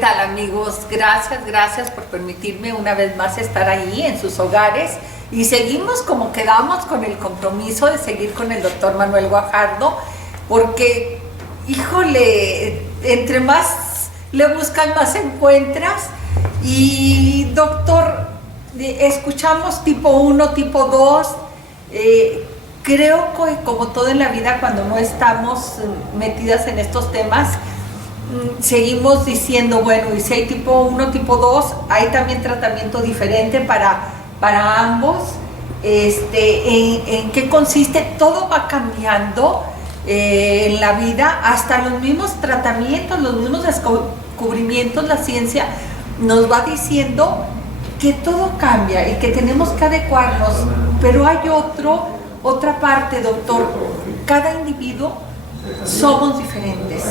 tal, amigos? Gracias por permitirme una vez más estar ahí en sus hogares y seguimos como quedamos con el compromiso de seguir con el doctor Manuel Guajardo, porque, híjole, entre más le buscan, más encuentras. Y doctor, escuchamos tipo 1, tipo 2, creo que como todo en la vida, cuando no estamos metidas en estos temas, seguimos diciendo, bueno, y si hay tipo 1, tipo 2, hay también tratamiento diferente para ambos. ¿En qué consiste? Todo va cambiando en la vida, hasta los mismos tratamientos, los mismos descubrimientos, la ciencia nos va diciendo que todo cambia y que tenemos que adecuarnos, pero hay otra parte, doctor. Cada individuo somos diferentes.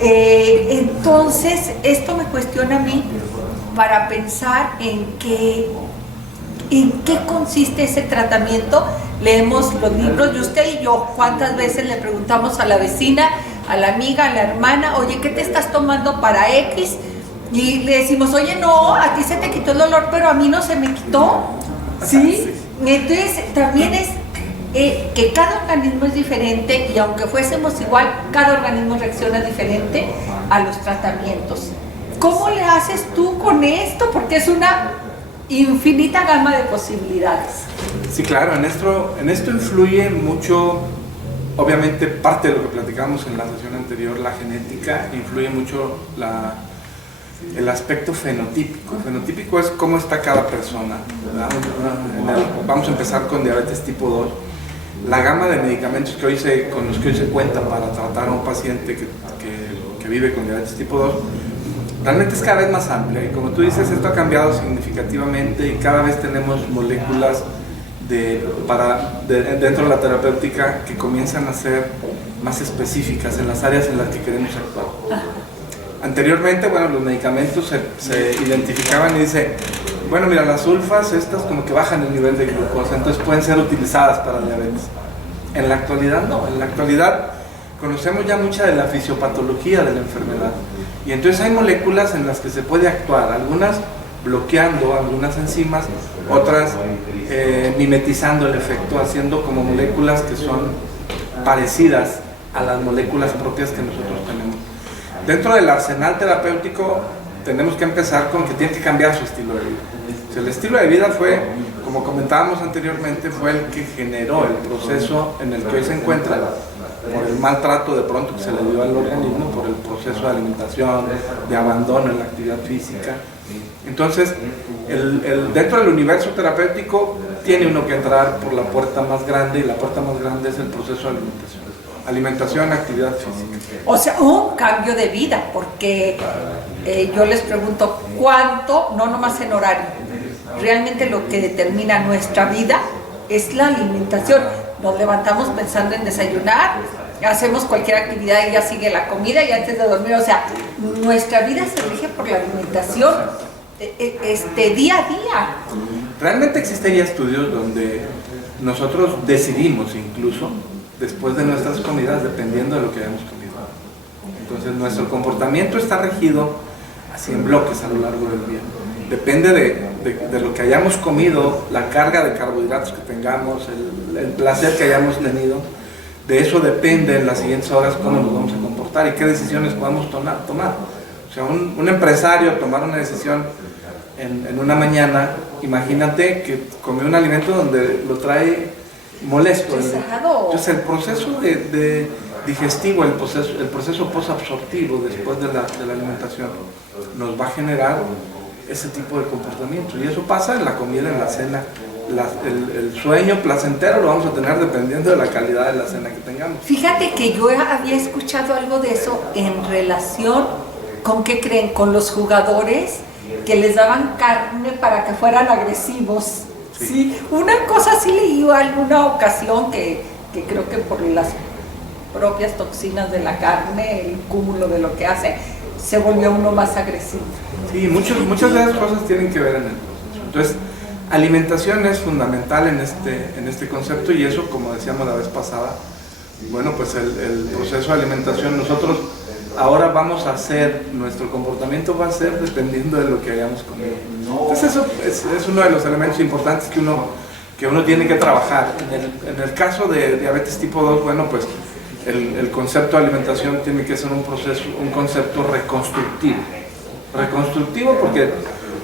Entonces, esto me cuestiona a mí para pensar en qué consiste ese tratamiento. Leemos los libros y usted y yo, ¿cuántas veces le preguntamos a la vecina, a la amiga, a la hermana, oye, ¿qué te estás tomando para X? Y le decimos, oye, no, a ti se te quitó el dolor, pero a mí no se me quitó, ¿sí? Entonces, también es que cada organismo es diferente y aunque fuésemos igual, cada organismo reacciona diferente a los tratamientos. ¿Cómo le haces tú con esto? Porque es una infinita gama de posibilidades. Sí, claro, en esto influye mucho, obviamente parte de lo que platicamos en la sesión anterior, la genética, influye mucho el aspecto fenotípico. El fenotípico es cómo está cada persona, ¿verdad? Vamos a empezar con diabetes tipo 2. La gama de medicamentos con los que hoy se cuenta para tratar a un paciente que vive con diabetes tipo 2, realmente es cada vez más amplia. Y como tú dices, esto ha cambiado significativamente y cada vez tenemos moléculas dentro de la terapéutica que comienzan a ser más específicas en las áreas en las que queremos actuar. Anteriormente, bueno, los medicamentos se identificaban y dice, bueno, mira, las sulfas estas como que bajan el nivel de glucosa, entonces pueden ser utilizadas para diabetes. En la actualidad no, en la actualidad conocemos ya mucha de la fisiopatología de la enfermedad y entonces hay moléculas en las que se puede actuar, algunas bloqueando algunas enzimas, otras mimetizando el efecto, haciendo como moléculas que son parecidas a las moléculas propias que nosotros tenemos. Dentro del arsenal terapéutico tenemos que empezar con que tiene que cambiar su estilo de vida. O sea, el estilo de vida fue, como comentábamos anteriormente, fue el que generó el proceso en el que hoy se encuentra, por el maltrato de pronto que se le dio al organismo, por el proceso de alimentación, de abandono en la actividad física. Entonces, dentro del universo terapéutico tiene uno que entrar por la puerta más grande y la puerta más grande es el proceso de alimentación. Alimentación, actividad física. O sea, un cambio de vida, porque yo les pregunto, ¿cuánto? No nomás en horario. Realmente lo que determina nuestra vida es la alimentación. Nos levantamos pensando en desayunar, hacemos cualquier actividad y ya sigue la comida y antes de dormir, o sea, nuestra vida se rige por la alimentación día a día. Realmente existen ya estudios donde nosotros decidimos incluso después de nuestras comidas dependiendo de lo que hayamos comido. Entonces nuestro comportamiento está regido así en bloques a lo largo del día. Depende de lo que hayamos comido, la carga de carbohidratos que tengamos, el placer que hayamos tenido. De eso depende en las siguientes horas cómo nos vamos a comportar y qué decisiones podemos tomar. O sea, un empresario tomar una decisión en una mañana, imagínate que comió un alimento donde lo trae molesto. Entonces el proceso digestivo, el proceso posabsortivo después de la alimentación nos va a generar ese tipo de comportamiento y eso pasa en la comida, en la cena. El sueño placentero lo vamos a tener dependiendo de la calidad de la cena que tengamos. Fíjate que yo había escuchado algo de eso en relación con, ¿qué creen? Con los jugadores que les daban carne para que fueran agresivos. Sí, una cosa sí leí alguna ocasión que creo que por las propias toxinas de la carne, el cúmulo de lo que hace, se volvió uno más agresivo. Sí, muchas de esas cosas tienen que ver en el proceso. Entonces, alimentación es fundamental en este concepto y eso, como decíamos la vez pasada, bueno, pues el proceso de alimentación, nosotros ahora vamos a hacer, nuestro comportamiento va a ser dependiendo de lo que hayamos comido. Entonces eso es uno de los elementos importantes que uno tiene que trabajar. En el caso de diabetes tipo 2, bueno, pues el concepto de alimentación tiene que ser un concepto reconstructivo. Reconstructivo porque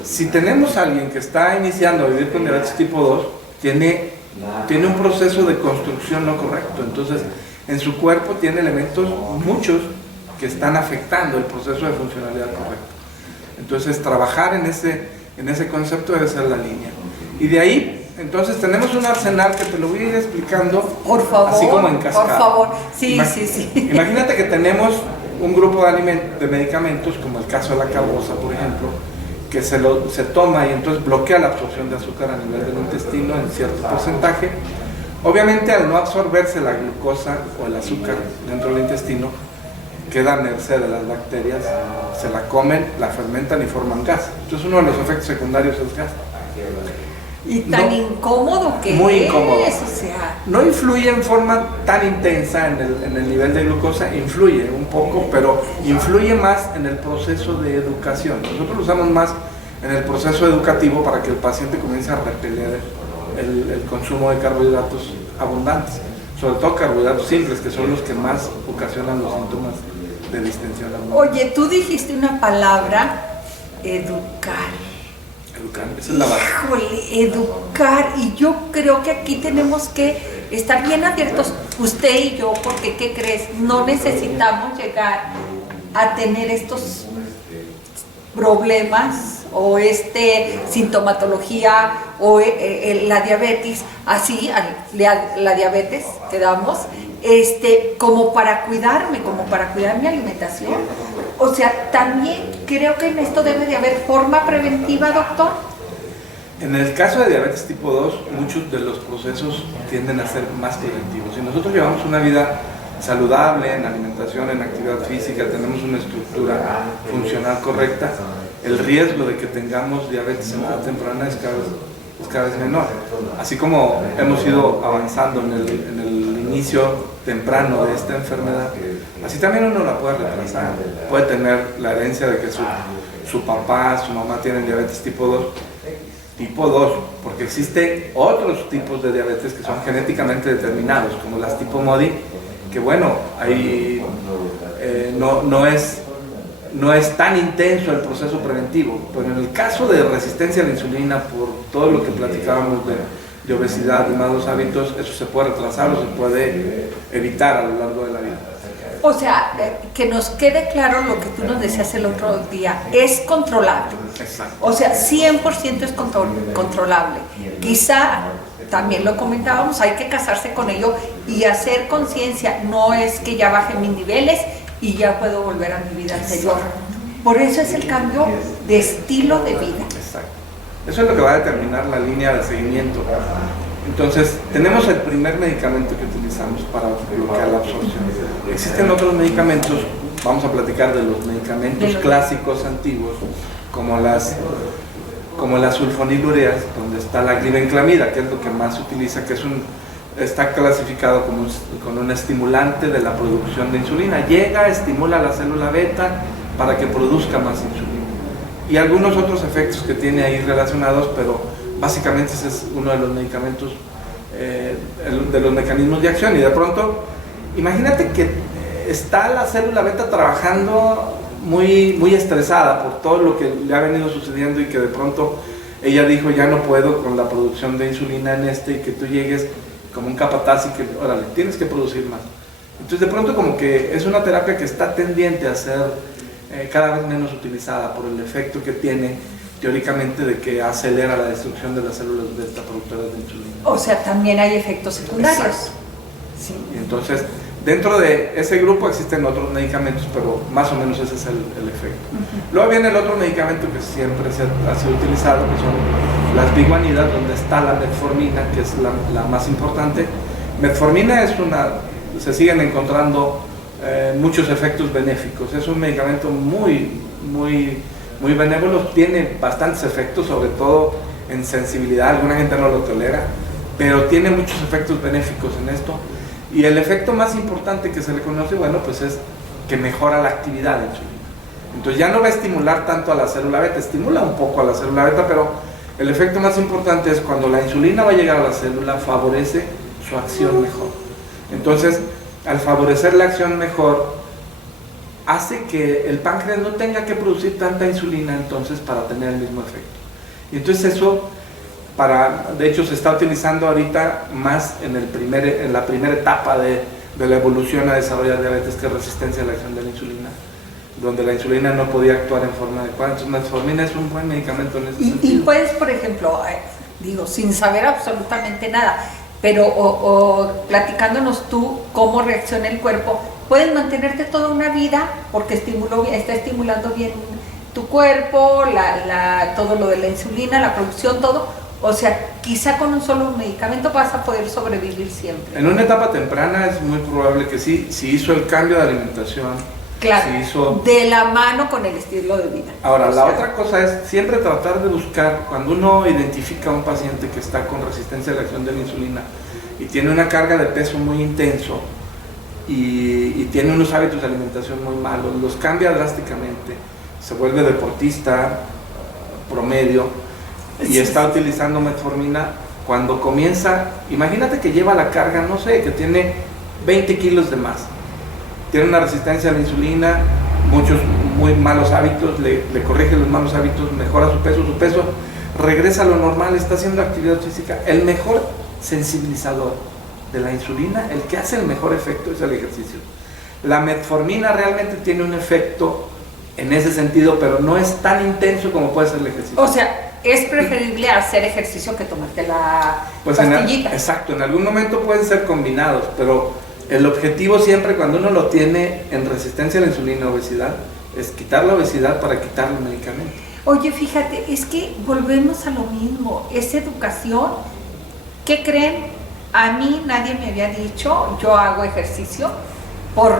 si tenemos a alguien que está iniciando a vivir con diabetes tipo 2, tiene un proceso de construcción no correcto. Entonces, en su cuerpo tiene elementos, muchos, que están afectando el proceso de funcionalidad correcto. Entonces, trabajar en ese concepto debe ser la línea. Y de ahí, entonces, tenemos un arsenal que te lo voy a ir explicando, por favor, así como en cascada. Por favor, sí, sí. Imagínate que tenemos un grupo de medicamentos, como el caso de la carbosa, por ejemplo, que se toma y entonces bloquea la absorción de azúcar a nivel del intestino en cierto porcentaje. Obviamente, al no absorberse la glucosa o el azúcar dentro del intestino, queda a merced de las bacterias, se la comen, la fermentan y forman gas. Entonces uno de los efectos secundarios es gas. Y tan incómodo que muy es, incómodo. O sea. No influye en forma tan intensa en el nivel de glucosa, influye un poco, pero influye más en el proceso de educación. Nosotros lo usamos más en el proceso educativo para que el paciente comience a repeler el consumo de carbohidratos abundantes, sobre todo carbohidratos simples, que son los que más ocasionan los síntomas de distensión abdominal. Oye, tú dijiste una palabra, educar. Educar, esa es la base. Híjole, educar, y yo creo que aquí tenemos que estar bien abiertos, usted y yo, porque ¿qué crees? No necesitamos llegar a tener estos problemas o sintomatología o la diabetes, así, la diabetes que damos, como para cuidarme, como para cuidar mi alimentación. O sea, también creo que en esto debe de haber forma preventiva, doctor. En el caso de diabetes tipo 2, muchos de los procesos tienden a ser más preventivos. Si nosotros llevamos una vida saludable en alimentación, en actividad física, tenemos una estructura funcional correcta, el riesgo de que tengamos diabetes en edad temprana es cada vez menor. Así como hemos ido avanzando en el inicio temprano de esta enfermedad, así también uno la puede retrasar. Puede tener la herencia de que su papá, su mamá tienen diabetes tipo 2, porque existen otros tipos de diabetes que son genéticamente determinados, como las tipo MODY, que bueno, ahí no es tan intenso el proceso preventivo, pero en el caso de resistencia a la insulina, por todo lo que platicábamos de obesidad, de malos hábitos, eso se puede retrasar o se puede evitar a lo largo de la vida. O sea, que nos quede claro lo que tú nos decías el otro día, es controlable. Exacto. O sea, 100% es controlable. Quizá, también lo comentábamos, hay que casarse con ello y hacer conciencia. No es que ya baje mis niveles y ya puedo volver a mi vida anterior. Por eso es el cambio de estilo de vida. Exacto. Eso es lo que va a determinar la línea de seguimiento. Entonces, tenemos el primer medicamento que utilizamos para bloquear la absorción. Existen otros medicamentos, vamos a platicar de los medicamentos clásicos antiguos, como las sulfonilureas, donde está la glibenclamida, que es lo que más se utiliza, que está clasificado como un estimulante de la producción de insulina. Estimula la célula beta para que produzca más insulina. Y algunos otros efectos que tiene ahí relacionados, pero básicamente ese es uno de los medicamentos, de los mecanismos de acción. Y de pronto, imagínate que está la célula beta trabajando muy estresada por todo lo que le ha venido sucediendo y que de pronto ella dijo, ya no puedo con la producción de insulina y que tú llegues como un capataz y que, órale, tienes que producir más. Entonces de pronto como que es una terapia que está tendiente a ser cada vez menos utilizada por el efecto que tiene teóricamente de que acelera la destrucción de las células beta productoras de insulina. O sea, también hay efectos secundarios. Exacto. Sí. Entonces, dentro de ese grupo existen otros medicamentos, pero más o menos ese es el efecto. Luego viene el otro medicamento que siempre ha sido utilizado, que son las biguanidas, donde está la metformina, que es la más importante. Metformina se siguen encontrando muchos efectos benéficos. Es un medicamento muy benévolo, tiene bastantes efectos, sobre todo en sensibilidad. Alguna gente no lo tolera, pero tiene muchos efectos benéficos en esto. Y el efecto más importante que se le conoce, bueno, pues es que mejora la actividad de insulina. Entonces ya no va a estimular tanto a la célula beta, estimula un poco a la célula beta, pero el efecto más importante es cuando la insulina va a llegar a la célula, favorece su acción mejor. Entonces, al favorecer la acción mejor, hace que el páncreas no tenga que producir tanta insulina entonces para tener el mismo efecto. Y entonces eso, de hecho se está utilizando ahorita más en la primera etapa de la evolución a desarrollar diabetes, que es resistencia a la acción de la insulina, donde la insulina no podía actuar en forma adecuada. Entonces metformina es un buen medicamento en ese sentido. Y puedes, por ejemplo, digo, sin saber absolutamente nada, pero platicándonos tú cómo reacciona el cuerpo, puedes mantenerte toda una vida porque está estimulando bien tu cuerpo, todo lo de la insulina, la producción, todo. O sea, quizá con un solo medicamento vas a poder sobrevivir siempre. En una etapa temprana es muy probable que sí, si hizo el cambio de alimentación. Claro, si hizo... de la mano con el estilo de vida. Ahora, la otra cosa es siempre tratar de buscar, cuando uno identifica a un paciente que está con resistencia a la acción de la insulina y tiene una carga de peso muy intenso y tiene unos hábitos de alimentación muy malos, los cambia drásticamente, se vuelve deportista promedio y está utilizando metformina, cuando comienza, imagínate que lleva la carga, no sé, que tiene 20 kilos de más, tiene una resistencia a la insulina, muchos muy malos hábitos, le corrige los malos hábitos, mejora su peso regresa a lo normal, está haciendo actividad física. El mejor sensibilizador de la insulina, el que hace el mejor efecto, es el ejercicio. La metformina realmente tiene un efecto en ese sentido, pero no es tan intenso como puede ser el ejercicio. O sea, es preferible hacer ejercicio que tomarte la pastillita. Exacto, en algún momento pueden ser combinados, pero el objetivo siempre cuando uno lo tiene en resistencia a la insulina, obesidad, es quitar la obesidad para quitar el medicamento. Oye, fíjate, es que volvemos a lo mismo, es educación. ¿Qué creen? A mí nadie me había dicho, yo hago ejercicio por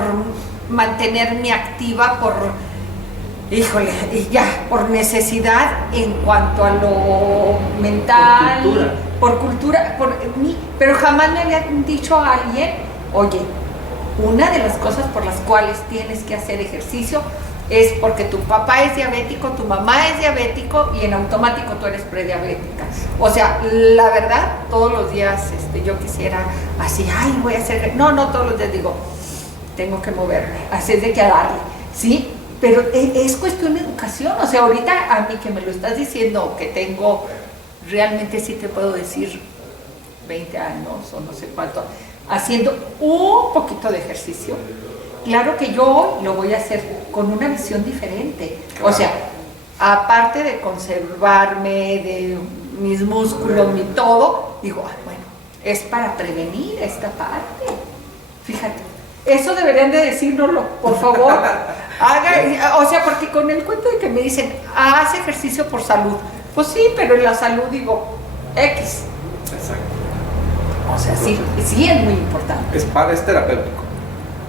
mantenerme activa, por necesidad en cuanto a lo mental, por cultura, pero jamás me habían dicho a alguien, oye, una de las cosas por las cuales tienes que hacer ejercicio es porque tu papá es diabético, tu mamá es diabético y en automático tú eres prediabética. O sea, la verdad, todos los días yo quisiera así, voy a hacer... No, todos los días digo, tengo que moverme, así es de que darle, ¿sí? Pero es cuestión de educación. O sea, ahorita a mí que me lo estás diciendo, que tengo, realmente sí te puedo decir 20 años o no sé cuánto, haciendo un poquito de ejercicio, claro que yo lo voy a hacer con una visión diferente. O sea, aparte de conservarme, de mis músculos, mi todo, digo, bueno, es para prevenir esta parte. Fíjate, eso deberían de decírnoslo, por favor. O sea, porque con el cuento de que me dicen, haz ejercicio por salud. Pues sí, pero en la salud digo, X. Exacto. O sea, sí es muy importante. Es terapéutico.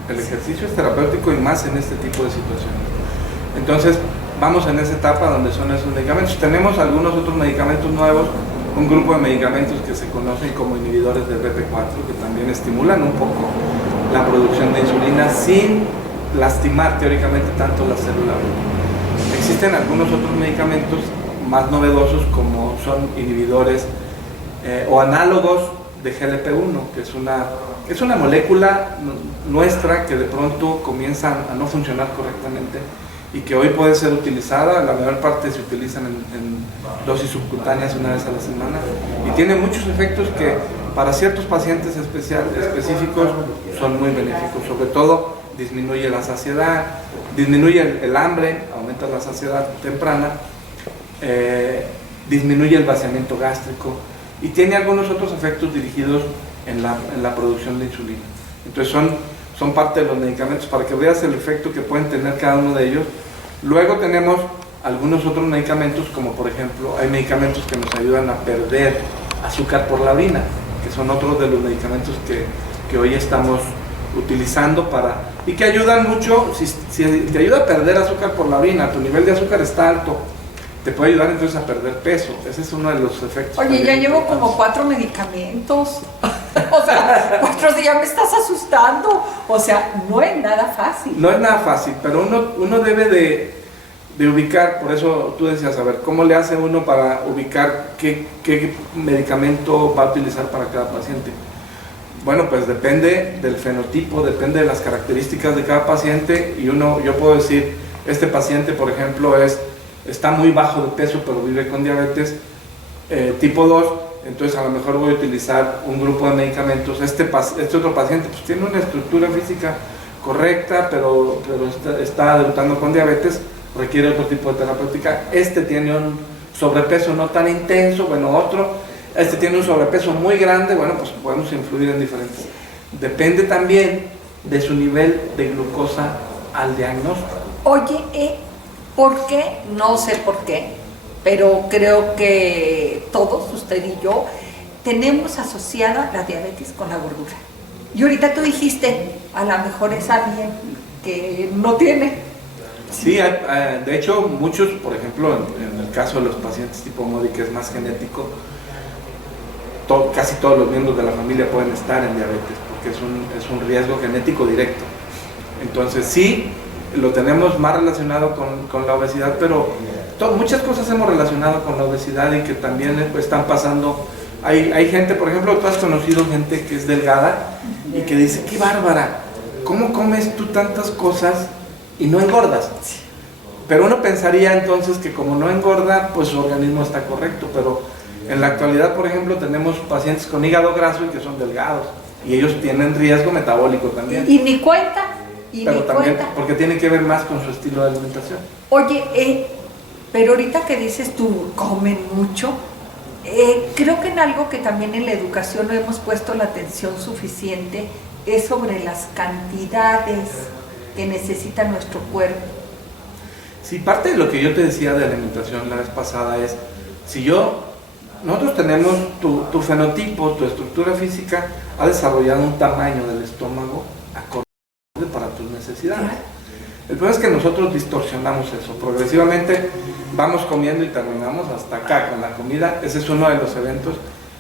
El ejercicio es terapéutico y más en este tipo de situaciones. Entonces, vamos en esa etapa donde son esos medicamentos. Tenemos algunos otros medicamentos nuevos, un grupo de medicamentos que se conocen como inhibidores del BP4, que también estimulan un poco la producción de insulina sin lastimar teóricamente tanto la célula beta. Existen algunos otros medicamentos más novedosos como son inhibidores o análogos de GLP-1, que es una molécula nuestra que de pronto comienza a no funcionar correctamente y que hoy puede ser utilizada, la mayor parte se utilizan en dosis subcutáneas una vez a la semana y tiene muchos efectos que para ciertos pacientes específicos son muy benéficos, sobre todo disminuye la saciedad, disminuye el hambre, aumenta la saciedad temprana, disminuye el vaciamiento gástrico y tiene algunos otros efectos dirigidos en la producción de insulina. Entonces son parte de los medicamentos para que veas el efecto que pueden tener cada uno de ellos. Luego tenemos algunos otros medicamentos, como por ejemplo, hay medicamentos que nos ayudan a perder azúcar por la orina, que son otros de los medicamentos que hoy estamos utilizando y que ayudan mucho. Si te ayuda a perder azúcar por la orina, tu nivel de azúcar está alto te puede ayudar entonces a perder peso. Ese es uno de los efectos. Oye, ya llevo como 4 medicamentos. O sea, 4 días me estás asustando. O sea, no es nada fácil. No es nada fácil, pero uno debe de ubicar, por eso tú decías, a ver, ¿cómo le hace uno para ubicar qué medicamento va a utilizar para cada paciente? Bueno, pues depende del fenotipo, depende de las características de cada paciente, y yo puedo decir, este paciente, por ejemplo, está muy bajo de peso, pero vive con diabetes tipo 2, entonces a lo mejor voy a utilizar un grupo de medicamentos. Este otro paciente pues tiene una estructura física correcta, pero está debutando con diabetes, requiere otro tipo de terapéutica. Este tiene un sobrepeso no tan intenso, este tiene un sobrepeso muy grande, bueno, pues podemos influir en diferentes. Depende también de su nivel de glucosa al diagnóstico. Oye, ¿por qué? No sé por qué, pero creo que todos, usted y yo, tenemos asociada la diabetes con la gordura. Y ahorita tú dijiste, a lo mejor es alguien que no tiene. Sí, de hecho muchos, por ejemplo, en el caso de los pacientes tipo MODY, que es más genético, casi todos los miembros de la familia pueden estar en diabetes, porque es un riesgo genético directo. Entonces sí, lo tenemos más relacionado con la obesidad, pero muchas cosas hemos relacionado con la obesidad y que también están pasando. Hay gente, por ejemplo, tú has conocido gente que es delgada y que dice, qué bárbara, ¿cómo comes tú tantas cosas y no engordas? Pero uno pensaría entonces que como no engorda, pues su organismo está correcto, pero en la actualidad, por ejemplo, tenemos pacientes con hígado graso y que son delgados, y ellos tienen riesgo metabólico también. Y ni cuenta. Pero también, porque tiene que ver más con su estilo de alimentación. Oye, pero ahorita que dices tú, comen mucho, creo que en algo que también en la educación no hemos puesto la atención suficiente es sobre las cantidades que necesita nuestro cuerpo. Sí, parte de lo que yo te decía de alimentación la vez pasada es, nosotros tenemos tu fenotipo, tu estructura física ha desarrollado un tamaño del estómago acorde para tus necesidades. El problema es que nosotros distorsionamos eso, progresivamente vamos comiendo y terminamos hasta acá con la comida. Ese es uno de los eventos.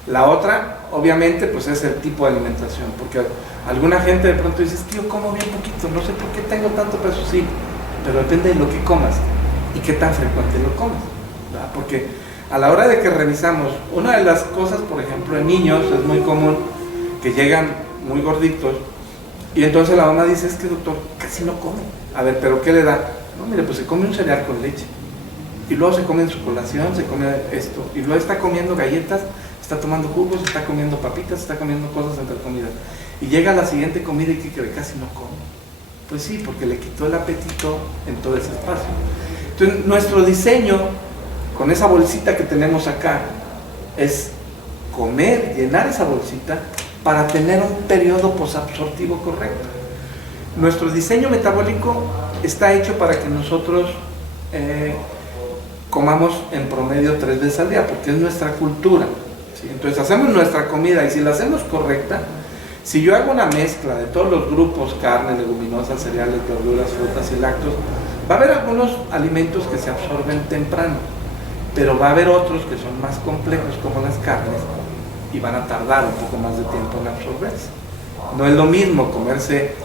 La otra, obviamente, pues es el tipo de alimentación, porque alguna gente de pronto dice, yo como bien poquito, no sé por qué tengo tanto peso. Sí, pero depende de lo que comas y qué tan frecuente lo comes, ¿verdad? Porque a la hora de que revisamos, una de las cosas, por ejemplo, en niños es muy común que llegan muy gorditos y entonces la mamá dice, es que doctor, casi no come. A ver, ¿pero qué le da? No, mire, pues se come un cereal con leche y luego se come en su colación, se come esto y luego está comiendo galletas, está tomando jugos, está comiendo papitas, está comiendo cosas entre comida y llega a la siguiente comida y ¿qué cree? Casi no come. Pues sí, porque le quitó el apetito en todo ese espacio. Entonces nuestro diseño con esa bolsita que tenemos acá es comer, llenar esa bolsita para tener un periodo posabsortivo correcto. Nuestro diseño metabólico está hecho para que nosotros comamos en promedio 3 veces al día, porque es nuestra cultura, ¿sí? Entonces hacemos nuestra comida y si la hacemos correcta, si yo hago una mezcla de todos los grupos, carne, leguminosas, cereales, verduras, frutas y lácteos, va a haber algunos alimentos que se absorben temprano, pero va a haber otros que son más complejos como las carnes y van a tardar un poco más de tiempo en absorberse. No es lo mismo comerse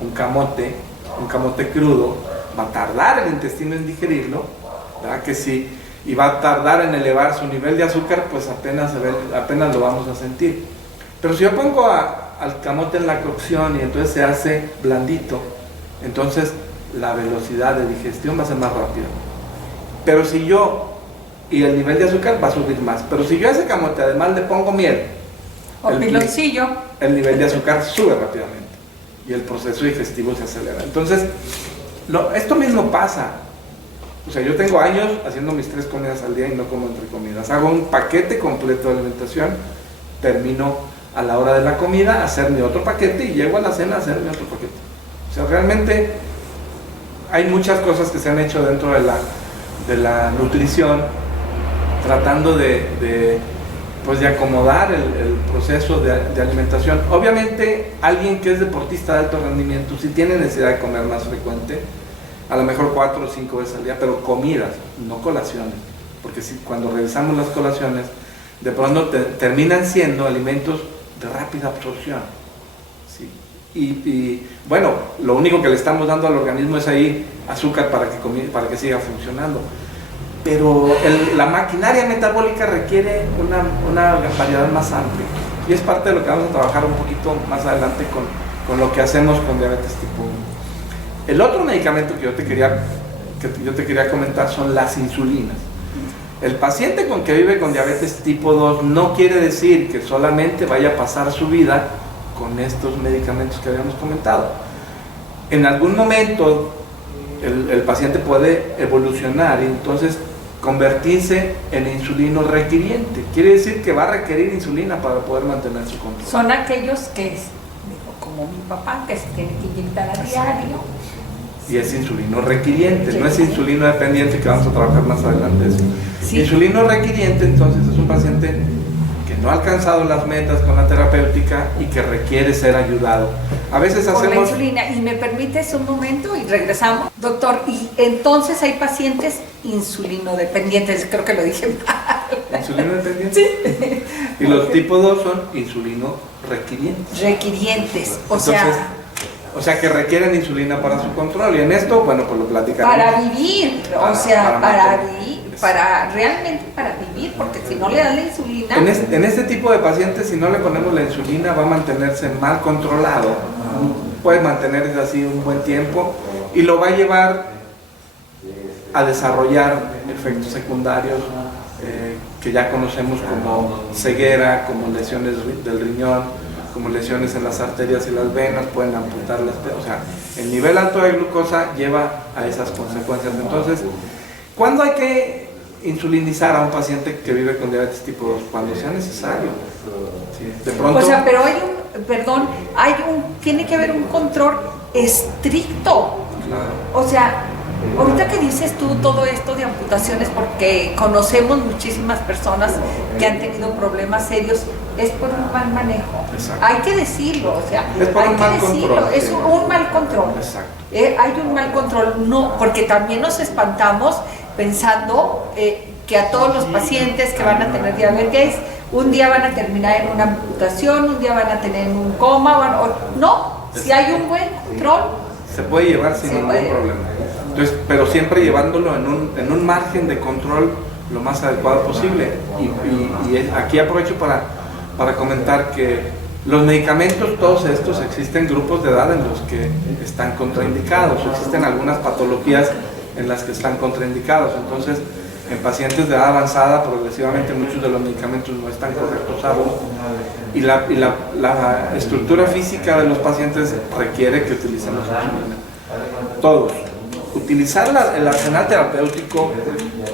un camote crudo, va a tardar el intestino en digerirlo, ¿verdad? Que sí, y va a tardar en elevar su nivel de azúcar, pues apenas lo vamos a sentir. Pero si yo pongo al camote en la cocción y entonces se hace blandito, entonces la velocidad de digestión va a ser más rápida. Pero si y el nivel de azúcar va a subir más. Pero si yo a ese camote además le pongo miel o piloncillo, el nivel de azúcar sube rápidamente y el proceso digestivo se acelera. Entonces, esto mismo pasa. O sea, yo tengo años haciendo mis 3 comidas al día y no como entre comidas. Hago un paquete completo de alimentación, termino a la hora de la comida a hacer mi otro paquete y llego a la cena a hacer mi otro paquete. O sea, realmente hay muchas cosas que se han hecho dentro de la nutrición, tratando de acomodar el proceso de alimentación. Obviamente, alguien que es deportista de alto rendimiento, sí tiene necesidad de comer más frecuente, a lo mejor 4 o 5 veces al día, pero comidas, no colaciones. porque si, cuando revisamos las colaciones, de pronto terminan siendo alimentos de rápida absorción. ¿Sí? Y bueno, lo único que le estamos dando al organismo es ahí azúcar para que siga funcionando. Pero la maquinaria metabólica requiere una variedad más amplia. Y es parte de lo que vamos a trabajar un poquito más adelante con lo que hacemos con diabetes tipo 1. El otro medicamento que yo te quería comentar son las insulinas. El paciente que vive con diabetes tipo 2 no quiere decir que solamente vaya a pasar su vida con estos medicamentos que habíamos comentado. En algún momento el paciente puede evolucionar y entonces convertirse en insulino requiriente. Quiere decir que va a requerir insulina para poder mantener su control. Son aquellos que, como mi papá, que se tiene que inyectar a diario. Y es insulino requiriente, no es insulino dependiente, que vamos a trabajar más adelante eso. Sí. Insulino requiriente, entonces, es un paciente que no ha alcanzado las metas con la terapéutica y que requiere ser ayudado. A veces Con la hacemos... insulina. Y me permites un momento y regresamos. Doctor, y entonces hay pacientes insulinodependientes, creo que lo dije mal. ¿Insulino dependiente? Sí. Y los tipo 2 son insulino requirientes. Requirientes, O sea que requieren insulina para su control. Y en esto, bueno, pues lo platicaremos. para vivir, realmente para vivir, porque si no le dan la insulina... En este tipo de pacientes, si no le ponemos la insulina, va a mantenerse mal controlado. Puede mantenerse así un buen tiempo y lo va a llevar a desarrollar efectos secundarios que ya conocemos como ceguera, como lesiones del riñón, como lesiones en las arterias y las venas, pueden amputar las piernas. O sea, el nivel alto de glucosa lleva a esas consecuencias. Entonces, ¿cuándo hay que insulinizar a un paciente que vive con diabetes tipo 2? Cuando sea necesario. Sí, de pronto... O sea, pero tiene que haber un control estricto. Claro. O sea, ahorita que dices tú todo esto de amputaciones, porque conocemos muchísimas personas que han tenido problemas serios, es por un mal manejo. Exacto. Hay que decirlo, o sea, es por hay un que mal decirlo, control, es sí. un mal control. Exacto. Hay un mal control, no, porque también nos espantamos pensando que a todos los pacientes que van a tener diabetes, un día van a terminar en una amputación, un día van a tener un coma, no, si hay un buen control. Se puede llevar sin ningún problema. Entonces, pero siempre llevándolo en un margen de control lo más adecuado posible. Y aquí aprovecho para comentar que los medicamentos, todos estos, existen grupos de edad en los que están contraindicados, existen algunas patologías en las que están contraindicados. Entonces, en pacientes de edad avanzada, progresivamente muchos de los medicamentos no están correctos usarlos, y la estructura física de los pacientes requiere que utilicen la insulina. Todos. Utilizar el arsenal terapéutico,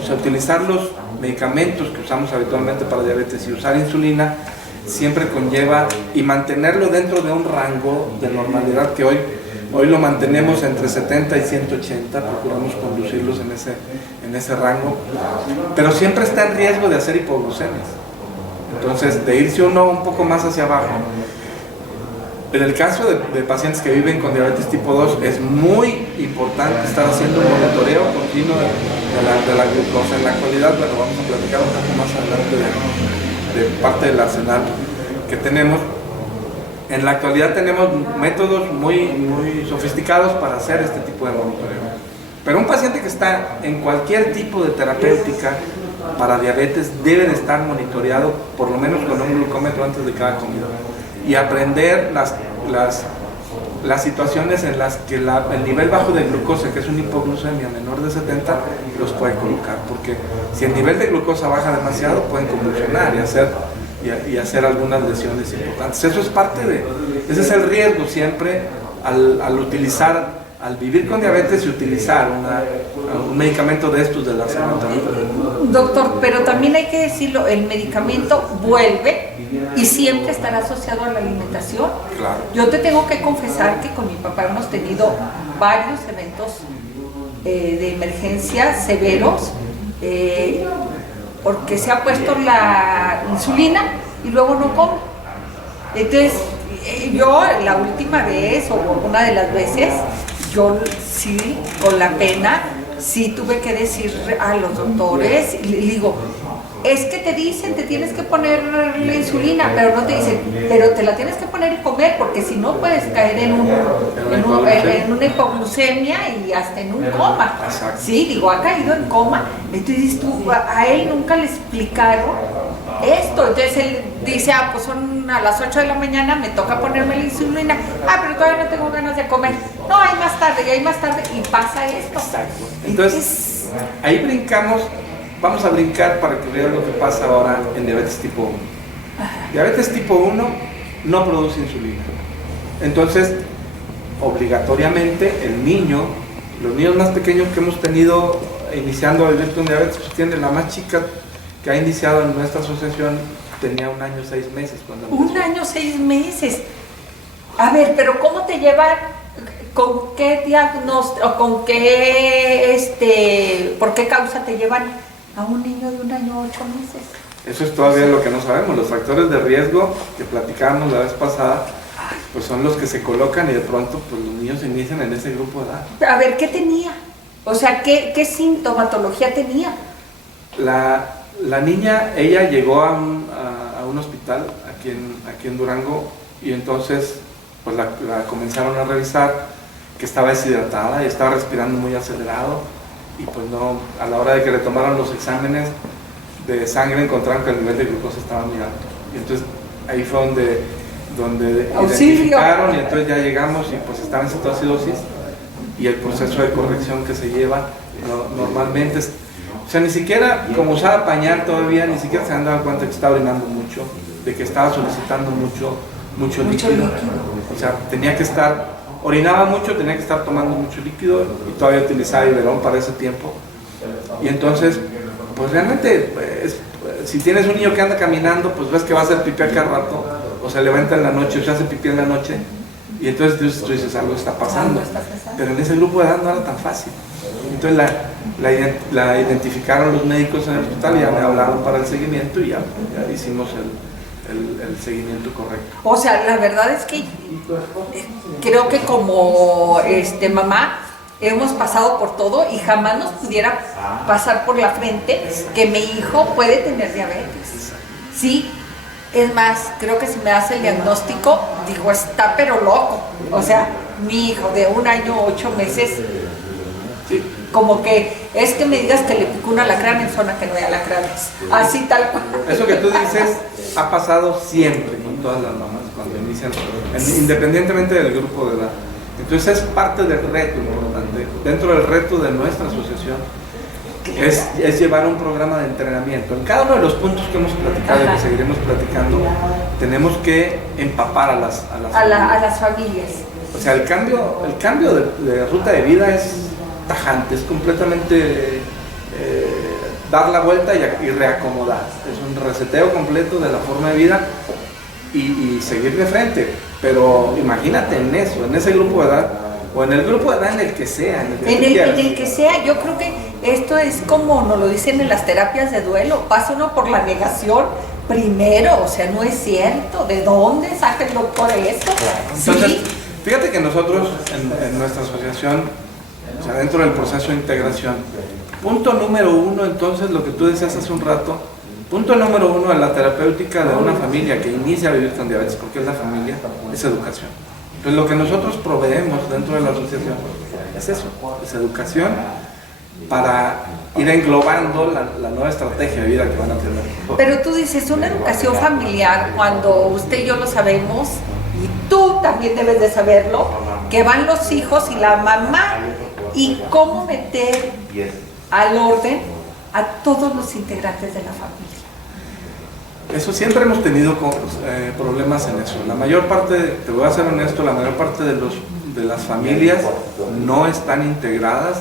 o sea, utilizar los medicamentos que usamos habitualmente para diabetes y usar insulina, siempre conlleva, y mantenerlo dentro de un rango de normalidad que hoy lo mantenemos entre 70 y 180, procuramos conducirlos en ese rango, pero siempre está en riesgo de hacer hipoglucemias. Entonces, de irse uno un poco más hacia abajo. En el caso de pacientes que viven con diabetes tipo 2, es muy importante estar haciendo un monitoreo continuo de la glucosa. En la actualidad, bueno, vamos a platicar un poco más adelante de parte del arsenal que tenemos. En la actualidad tenemos métodos muy sofisticados para hacer este tipo de monitoreo. Pero un paciente que está en cualquier tipo de terapéutica para diabetes debe de estar monitoreado por lo menos con un glucómetro antes de cada comida y aprender las situaciones en las que el nivel bajo de glucosa, que es una hipoglucemia menor de 70, los puede colocar, porque si el nivel de glucosa baja demasiado pueden convulsionar y hacer algunas lesiones importantes. Eso es ese es el riesgo siempre al vivir con diabetes y utilizar un medicamento de estos del arsenal. Doctor, pero también hay que decirlo, el medicamento vuelve y siempre estará asociado a la alimentación. Claro. Yo te tengo que confesar que con mi papá hemos tenido varios eventos de emergencia severos, porque se ha puesto la insulina y luego no come. Entonces, yo la última vez o una de las veces, yo sí, con la pena, sí tuve que decir a los doctores, y le digo, es que te dicen, te tienes que poner la insulina, pero no te dicen, pero te la tienes que poner y comer, porque si no puedes caer en una hipoglucemia y hasta en un coma. Exacto. Sí, digo, ha caído en coma. Entonces a él nunca le explicaron esto. Entonces él dice, pues son a las 8 de la mañana, me toca ponerme la insulina. Pero todavía no tengo ganas de comer. No, hay más tarde, y hay más tarde, y pasa esto. Exacto. Entonces, ahí brincamos. Vamos a brincar para que vean lo que pasa ahora en diabetes tipo 1. Diabetes tipo 1 no produce insulina. Entonces, obligatoriamente, el niño, los niños más pequeños que hemos tenido iniciando a vivir con diabetes, pues tienen la más chica que ha iniciado en nuestra asociación, tenía 1 año 6 meses. Cuando 1 año 6 meses. A ver, pero ¿cómo te llevan? ¿Con qué diagnóstico, o con qué, por qué causa te llevan a un niño de 1 año 8 meses? Eso es todavía lo que no sabemos. Los factores de riesgo que platicábamos la vez pasada, pues son los que se colocan y de pronto pues los niños se inician en ese grupo de edad. A ver, ¿qué tenía? O sea, ¿qué sintomatología tenía? La niña, ella llegó a un hospital aquí en Durango, y entonces pues la comenzaron a revisar, que estaba deshidratada y estaba respirando muy acelerado, y pues no, a la hora de que le tomaron los exámenes de sangre encontraron que el nivel de glucosa estaba muy alto, y entonces ahí fue donde identificaron, y entonces ya llegamos y pues estaba en cetoacidosis, y el proceso de corrección que se lleva normalmente es, o sea, ni siquiera como usaba pañal todavía, ni siquiera se han dado cuenta que estaba orinando mucho, de que estaba solicitando mucho líquido. O sea, tenía que estar, orinaba mucho, tenía que estar tomando mucho líquido, y todavía utilizaba biberón para ese tiempo. Y entonces, pues realmente, si tienes un niño que anda caminando, pues ves que va a hacer pipí a cada rato, o se levanta en la noche, o se hace pipí en la noche, y entonces tú dices, algo está pasando. Pero en ese grupo de edad no era tan fácil. Entonces la identificaron los médicos en el hospital, y ya me hablaron para el seguimiento, y ya hicimos el seguimiento correcto. O sea, la verdad es que creo que como mamá hemos pasado por todo, y jamás nos pudiera pasar por la frente que mi hijo puede tener diabetes. Sí, es más, creo que si me hace el diagnóstico, digo, está pero loco. O sea, mi hijo de 1 año 8 meses, Sí. como que es que me digas que le picó un alacrán en zona que no hay alacranes. Así tal cual. Eso que tú dices ha pasado siempre con todas las mamás cuando inician, independientemente del grupo de edad. Entonces es parte del reto importante. Dentro del reto de nuestra asociación es llevar un programa de entrenamiento. En cada uno de los puntos que hemos platicado y que seguiremos platicando, tenemos que empapar a las familias. O sea, el cambio de ruta de vida es tajante, es completamente dar la vuelta y reacomodar. Es un reseteo completo de la forma de vida y seguir de frente. Pero imagínate en ese grupo de edad, o en el grupo de edad en el que sea. En el que sea, yo creo que esto es como nos lo dicen en las terapias de duelo, pasa uno por la negación primero, o sea, no es cierto, ¿de dónde saca el doctor esto? Entonces, ¿sí? Fíjate que nosotros en nuestra asociación, o sea, dentro del proceso de integración, punto número 1, entonces, lo que tú decías hace un rato, punto número 1 en la terapéutica de una familia que inicia a vivir con diabetes, porque es la familia, es educación. Entonces, lo que nosotros proveemos dentro de la asociación es eso, es educación para ir englobando la nueva estrategia de vida que van a tener. Pero tú dices, una educación familiar, cuando usted y yo lo sabemos, y tú también debes de saberlo, que van los hijos y la mamá, y cómo meter al orden a todos los integrantes de la familia. Eso siempre hemos tenido problemas en eso. La mayor parte, te voy a ser honesto, la mayor parte de las familias no están integradas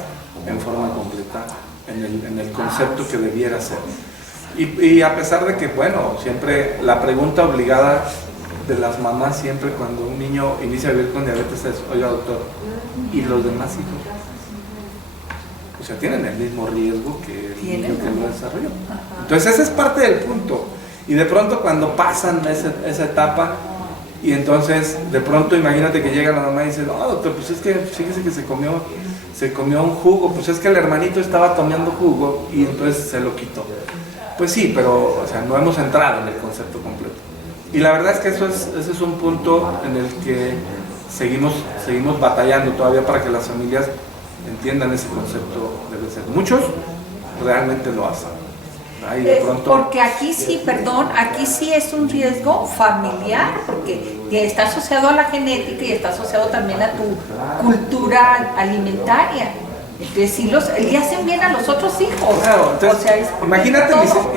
en forma completa en el concepto que debiera ser. Y a pesar de que, bueno, siempre la pregunta obligada de las mamás siempre cuando un niño inicia a vivir con diabetes es, oiga doctor, ¿y los demás hijos? O sea, tienen el mismo riesgo que el niño que lo desarrolló. Entonces ese es parte del punto. Y de pronto cuando pasan esa etapa, y entonces de pronto imagínate que llega la mamá y dice, no doctor, pues es que fíjese que se se comió un jugo, pues es que el hermanito estaba tomando jugo y entonces se lo quitó. Pues sí, pero o sea, no hemos entrado en el concepto completo. Y la verdad es que ese es un punto en el que seguimos batallando todavía para que las familias entiendan ese concepto. Debe ser. Muchos realmente lo hacen. Ahí de pronto... Porque aquí sí, aquí sí es un riesgo familiar, porque está asociado a la genética y está asociado también a tu cultura alimentaria. Entonces sí le hacen bien a los otros hijos. Claro, entonces, o sea,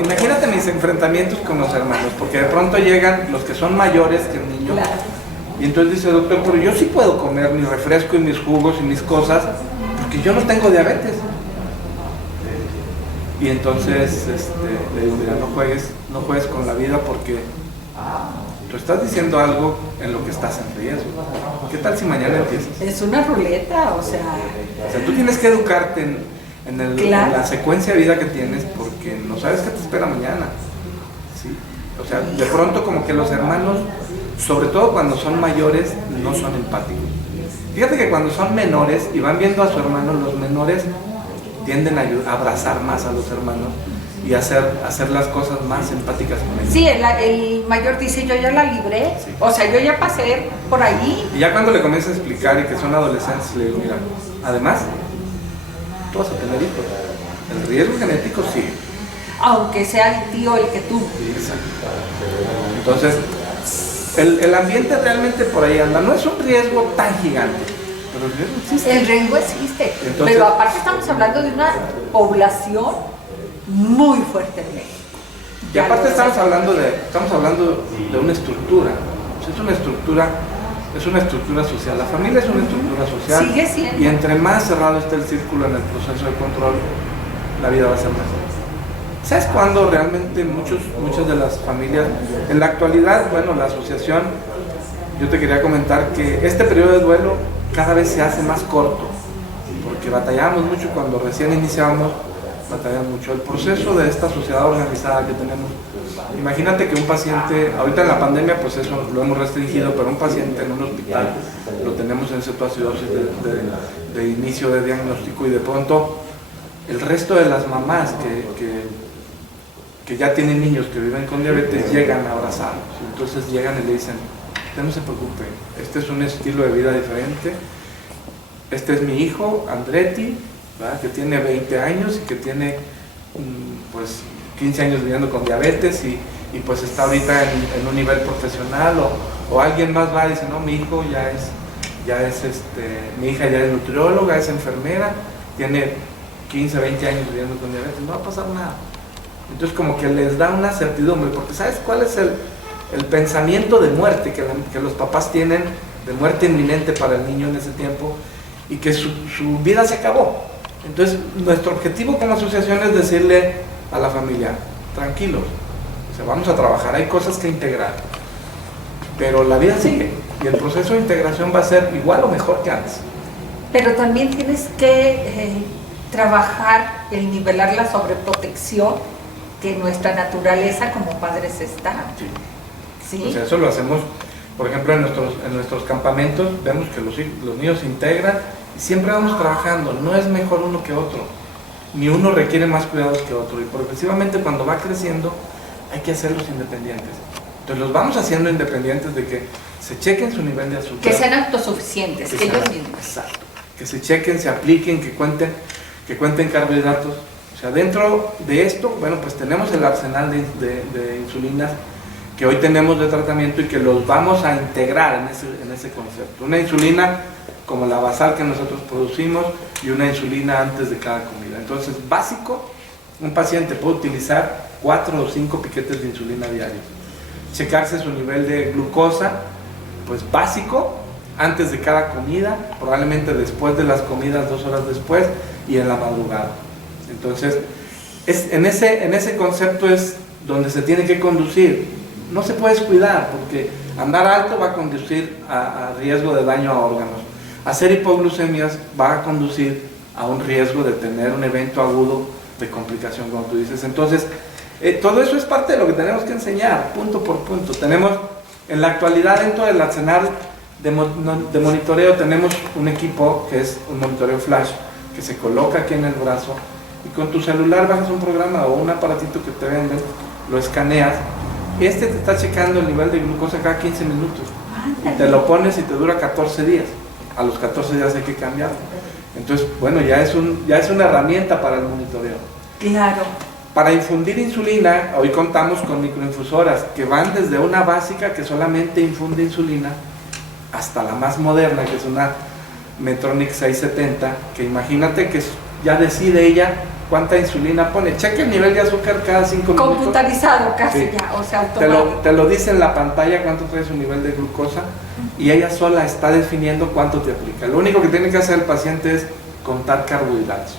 imagínate mis enfrentamientos con los hermanos, porque de pronto llegan los que son mayores que el niño. Claro. Y entonces dice, doctor, pero yo sí puedo comer mi refresco y mis jugos y mis cosas, porque yo no tengo diabetes. Y entonces le digo, mira, no juegues con la vida porque tú estás diciendo algo en lo que estás en riesgo. ¿Qué tal si mañana empiezas? Es una ruleta, o sea, tú tienes que educarte en la secuencia de vida que tienes porque no sabes qué te espera mañana. ¿Sí? O sea, de pronto como que los hermanos, sobre todo cuando son mayores, no son empáticos. Fíjate que cuando son menores y van viendo a su hermano, los menores tienden a abrazar más a los hermanos y hacer las cosas más empáticas con ellos. Sí, el mayor dice, yo ya la libré, sí. O sea, yo ya pasé por ahí. Y ya cuando le comienza a explicar y que son adolescentes, le digo, mira, además, tú vas a tener hijos. El riesgo genético sigue. Aunque sea el tío el que tú. Exacto. Entonces, el ambiente realmente por ahí anda. No es un riesgo tan gigante. Pero el riesgo existe. El riesgo existe. Entonces, pero aparte estamos hablando de una población muy fuerte en México. Y aparte estamos hablando de una estructura. Es una estructura social. La familia es una estructura social. Sigue siendo. Y entre más cerrado esté el círculo en el proceso de control, la vida va a ser mejor. ¿Sabes cuándo realmente muchas de las familias, en la actualidad, bueno, la asociación, yo te quería comentar que este periodo de duelo cada vez se hace más corto, porque batallábamos mucho cuando recién iniciábamos, batallábamos mucho. El proceso de esta sociedad organizada que tenemos, imagínate que un paciente, ahorita en la pandemia pues eso lo hemos restringido, pero un paciente en un hospital lo tenemos en cetoacidosis de inicio de diagnóstico y de pronto el resto de las mamás que ya tienen niños que viven con diabetes llegan a abrazarlos, entonces llegan y le dicen, usted no se preocupe, este es un estilo de vida diferente, este es mi hijo Andretti, ¿verdad? Que tiene 20 años y que tiene pues 15 años viviendo con diabetes y pues está ahorita en un nivel profesional o alguien más va y dice, no, mi hijo mi hija ya es nutrióloga, es enfermera, tiene 15, 20 años viviendo con diabetes, no va a pasar nada. Entonces como que les da una certidumbre, porque ¿sabes cuál es el pensamiento de muerte que los papás tienen, de muerte inminente para el niño en ese tiempo, y que su vida se acabó? Entonces nuestro objetivo como asociación es decirle a la familia, tranquilos, o sea, vamos a trabajar, hay cosas que integrar, pero la vida sigue, y el proceso de integración va a ser igual o mejor que antes. Pero también tienes que trabajar el nivelar la sobreprotección que nuestra naturaleza como padres está. Sí. ¿Sí? O sea, eso lo hacemos, por ejemplo, en nuestros campamentos, vemos que los niños se integran y siempre vamos trabajando, no es mejor uno que otro, ni uno requiere más cuidados que otro, y progresivamente cuando va creciendo hay que hacerlos independientes. Entonces los vamos haciendo independientes de que se chequen su nivel de azúcar. Que sean autosuficientes, que ellos mismos. Exacto. Que se chequen, se apliquen, que cuenten carbohidratos. O sea, dentro de esto, bueno, pues tenemos el arsenal de insulinas que hoy tenemos de tratamiento y que los vamos a integrar en ese concepto. Una insulina como la basal que nosotros producimos y una insulina antes de cada comida. Entonces, básico, un paciente puede utilizar 4 o 5 piquetes de insulina diarios. Checarse su nivel de glucosa, pues básico, antes de cada comida, probablemente después de las comidas, 2 horas después, y en la madrugada. Entonces, en ese concepto es donde se tiene que conducir. No se puede descuidar, porque andar alto va a conducir a riesgo de daño a órganos. Hacer hipoglucemias va a conducir a un riesgo de tener un evento agudo de complicación, como tú dices. Entonces, todo eso es parte de lo que tenemos que enseñar, punto por punto. Tenemos, en la actualidad, dentro del arsenal de monitoreo, tenemos un equipo que es un monitoreo flash, que se coloca aquí en el brazo y con tu celular bajas un programa o un aparatito que te venden, lo escaneas. Este te está checando el nivel de glucosa cada 15 minutos. Y te lo pones y te dura 14 días. A los 14 días hay que cambiarlo. Entonces, bueno, ya es una herramienta para el monitoreo. Claro. Para infundir insulina, hoy contamos con microinfusoras que van desde una básica que solamente infunde insulina hasta la más moderna, que es una Medtronic 670, que imagínate que ya decide ella cuánta insulina pone. Cheque el nivel de azúcar cada 5 minutos. Computarizado casi Sí. ya, o sea, automático. Te lo dice en la pantalla cuánto trae su nivel de glucosa y ella sola está definiendo cuánto te aplica. Lo único que tiene que hacer el paciente es contar carbohidratos.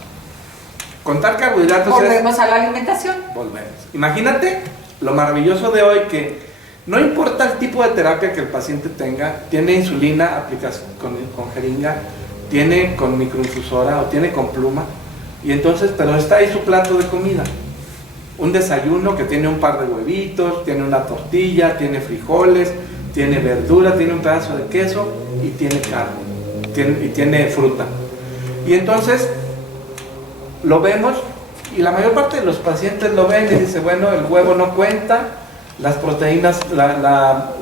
Contar carbohidratos Volvemos a la alimentación. Volvemos. Imagínate lo maravilloso de hoy, que no importa el tipo de terapia que el paciente tenga, tiene insulina, aplicas con jeringa, tiene con microinfusora o tiene con pluma, y entonces, pero está ahí su plato de comida. Un desayuno que tiene un par de huevitos, tiene una tortilla, tiene frijoles, tiene verdura, tiene un pedazo de queso y tiene carne, y tiene fruta. Y entonces lo vemos y la mayor parte de los pacientes lo ven y dicen, bueno, el huevo no cuenta, las proteínas,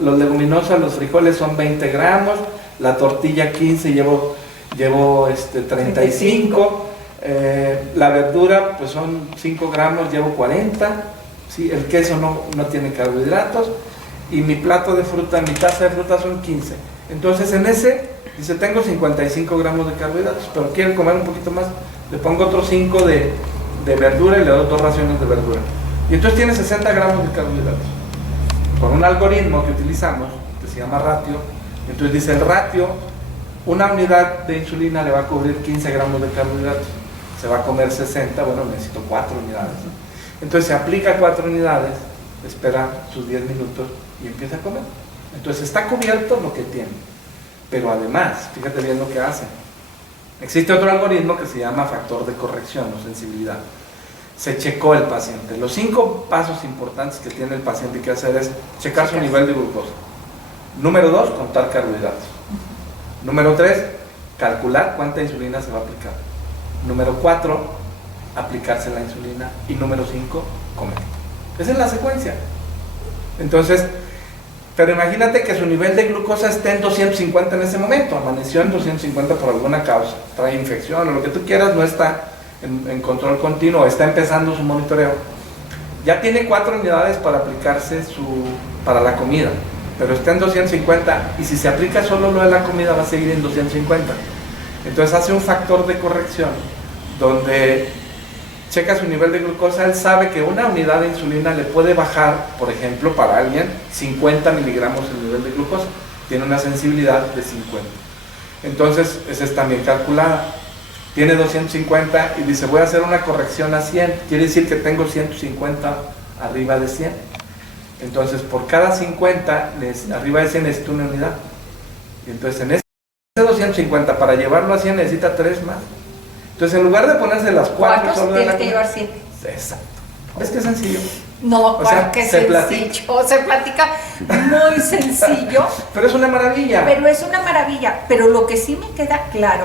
los leguminosas, los frijoles son 20 gramos, la tortilla 15, llevo 35, la verdura pues son 5 gramos, llevo 40, ¿sí? El queso no tiene carbohidratos y mi plato de fruta, mi taza de fruta son 15. Entonces en ese, dice, tengo 55 gramos de carbohidratos, pero quiero comer un poquito más, le pongo otros 5 de verdura y le doy 2 raciones de verdura. Y entonces tiene 60 gramos de carbohidratos. Con un algoritmo que utilizamos, que se llama ratio, entonces dice el ratio, una unidad de insulina le va a cubrir 15 gramos de carbohidratos. Se va a comer 60, bueno, necesito 4 unidades. Entonces se aplica 4 unidades, espera sus 10 minutos y empieza a comer. Entonces está cubierto lo que tiene. Pero además, fíjate bien lo que hace. Existe otro algoritmo que se llama factor de corrección o sensibilidad. Se checó el paciente. Los 5 pasos importantes que tiene el paciente que hacer es checar su nivel de glucosa. Número 2, contar carbohidratos. Número 3, calcular cuánta insulina se va a aplicar. Número 4, aplicarse la insulina. Y número 5, comer. Esa es la secuencia. Entonces, pero imagínate que su nivel de glucosa esté en 250 en ese momento, amaneció en 250 por alguna causa, trae infección o lo que tú quieras, no está en control continuo, está empezando su monitoreo. Ya tiene 4 unidades para aplicarse para la comida, pero está en 250 y si se aplica solo lo de la comida va a seguir en 250. Entonces hace un factor de corrección donde checa su nivel de glucosa, él sabe que una unidad de insulina le puede bajar, por ejemplo, para alguien, 50 miligramos el nivel de glucosa. Tiene una sensibilidad de 50. Entonces, esa es también calculada. Tiene 250 y dice, voy a hacer una corrección a 100. Quiere decir que tengo 150 arriba de 100. Entonces, por cada 50, arriba de 100 necesito una unidad. Y entonces, en ese 250, para llevarlo a 100 necesita 3 más. Entonces, en lugar de ponerse las 4, solo tienes que llevar 7. Exacto. ¿Ves qué sencillo? No, o sea, qué se platica muy sencillo. Pero es una maravilla. Pero es una maravilla. Pero lo que sí me queda claro,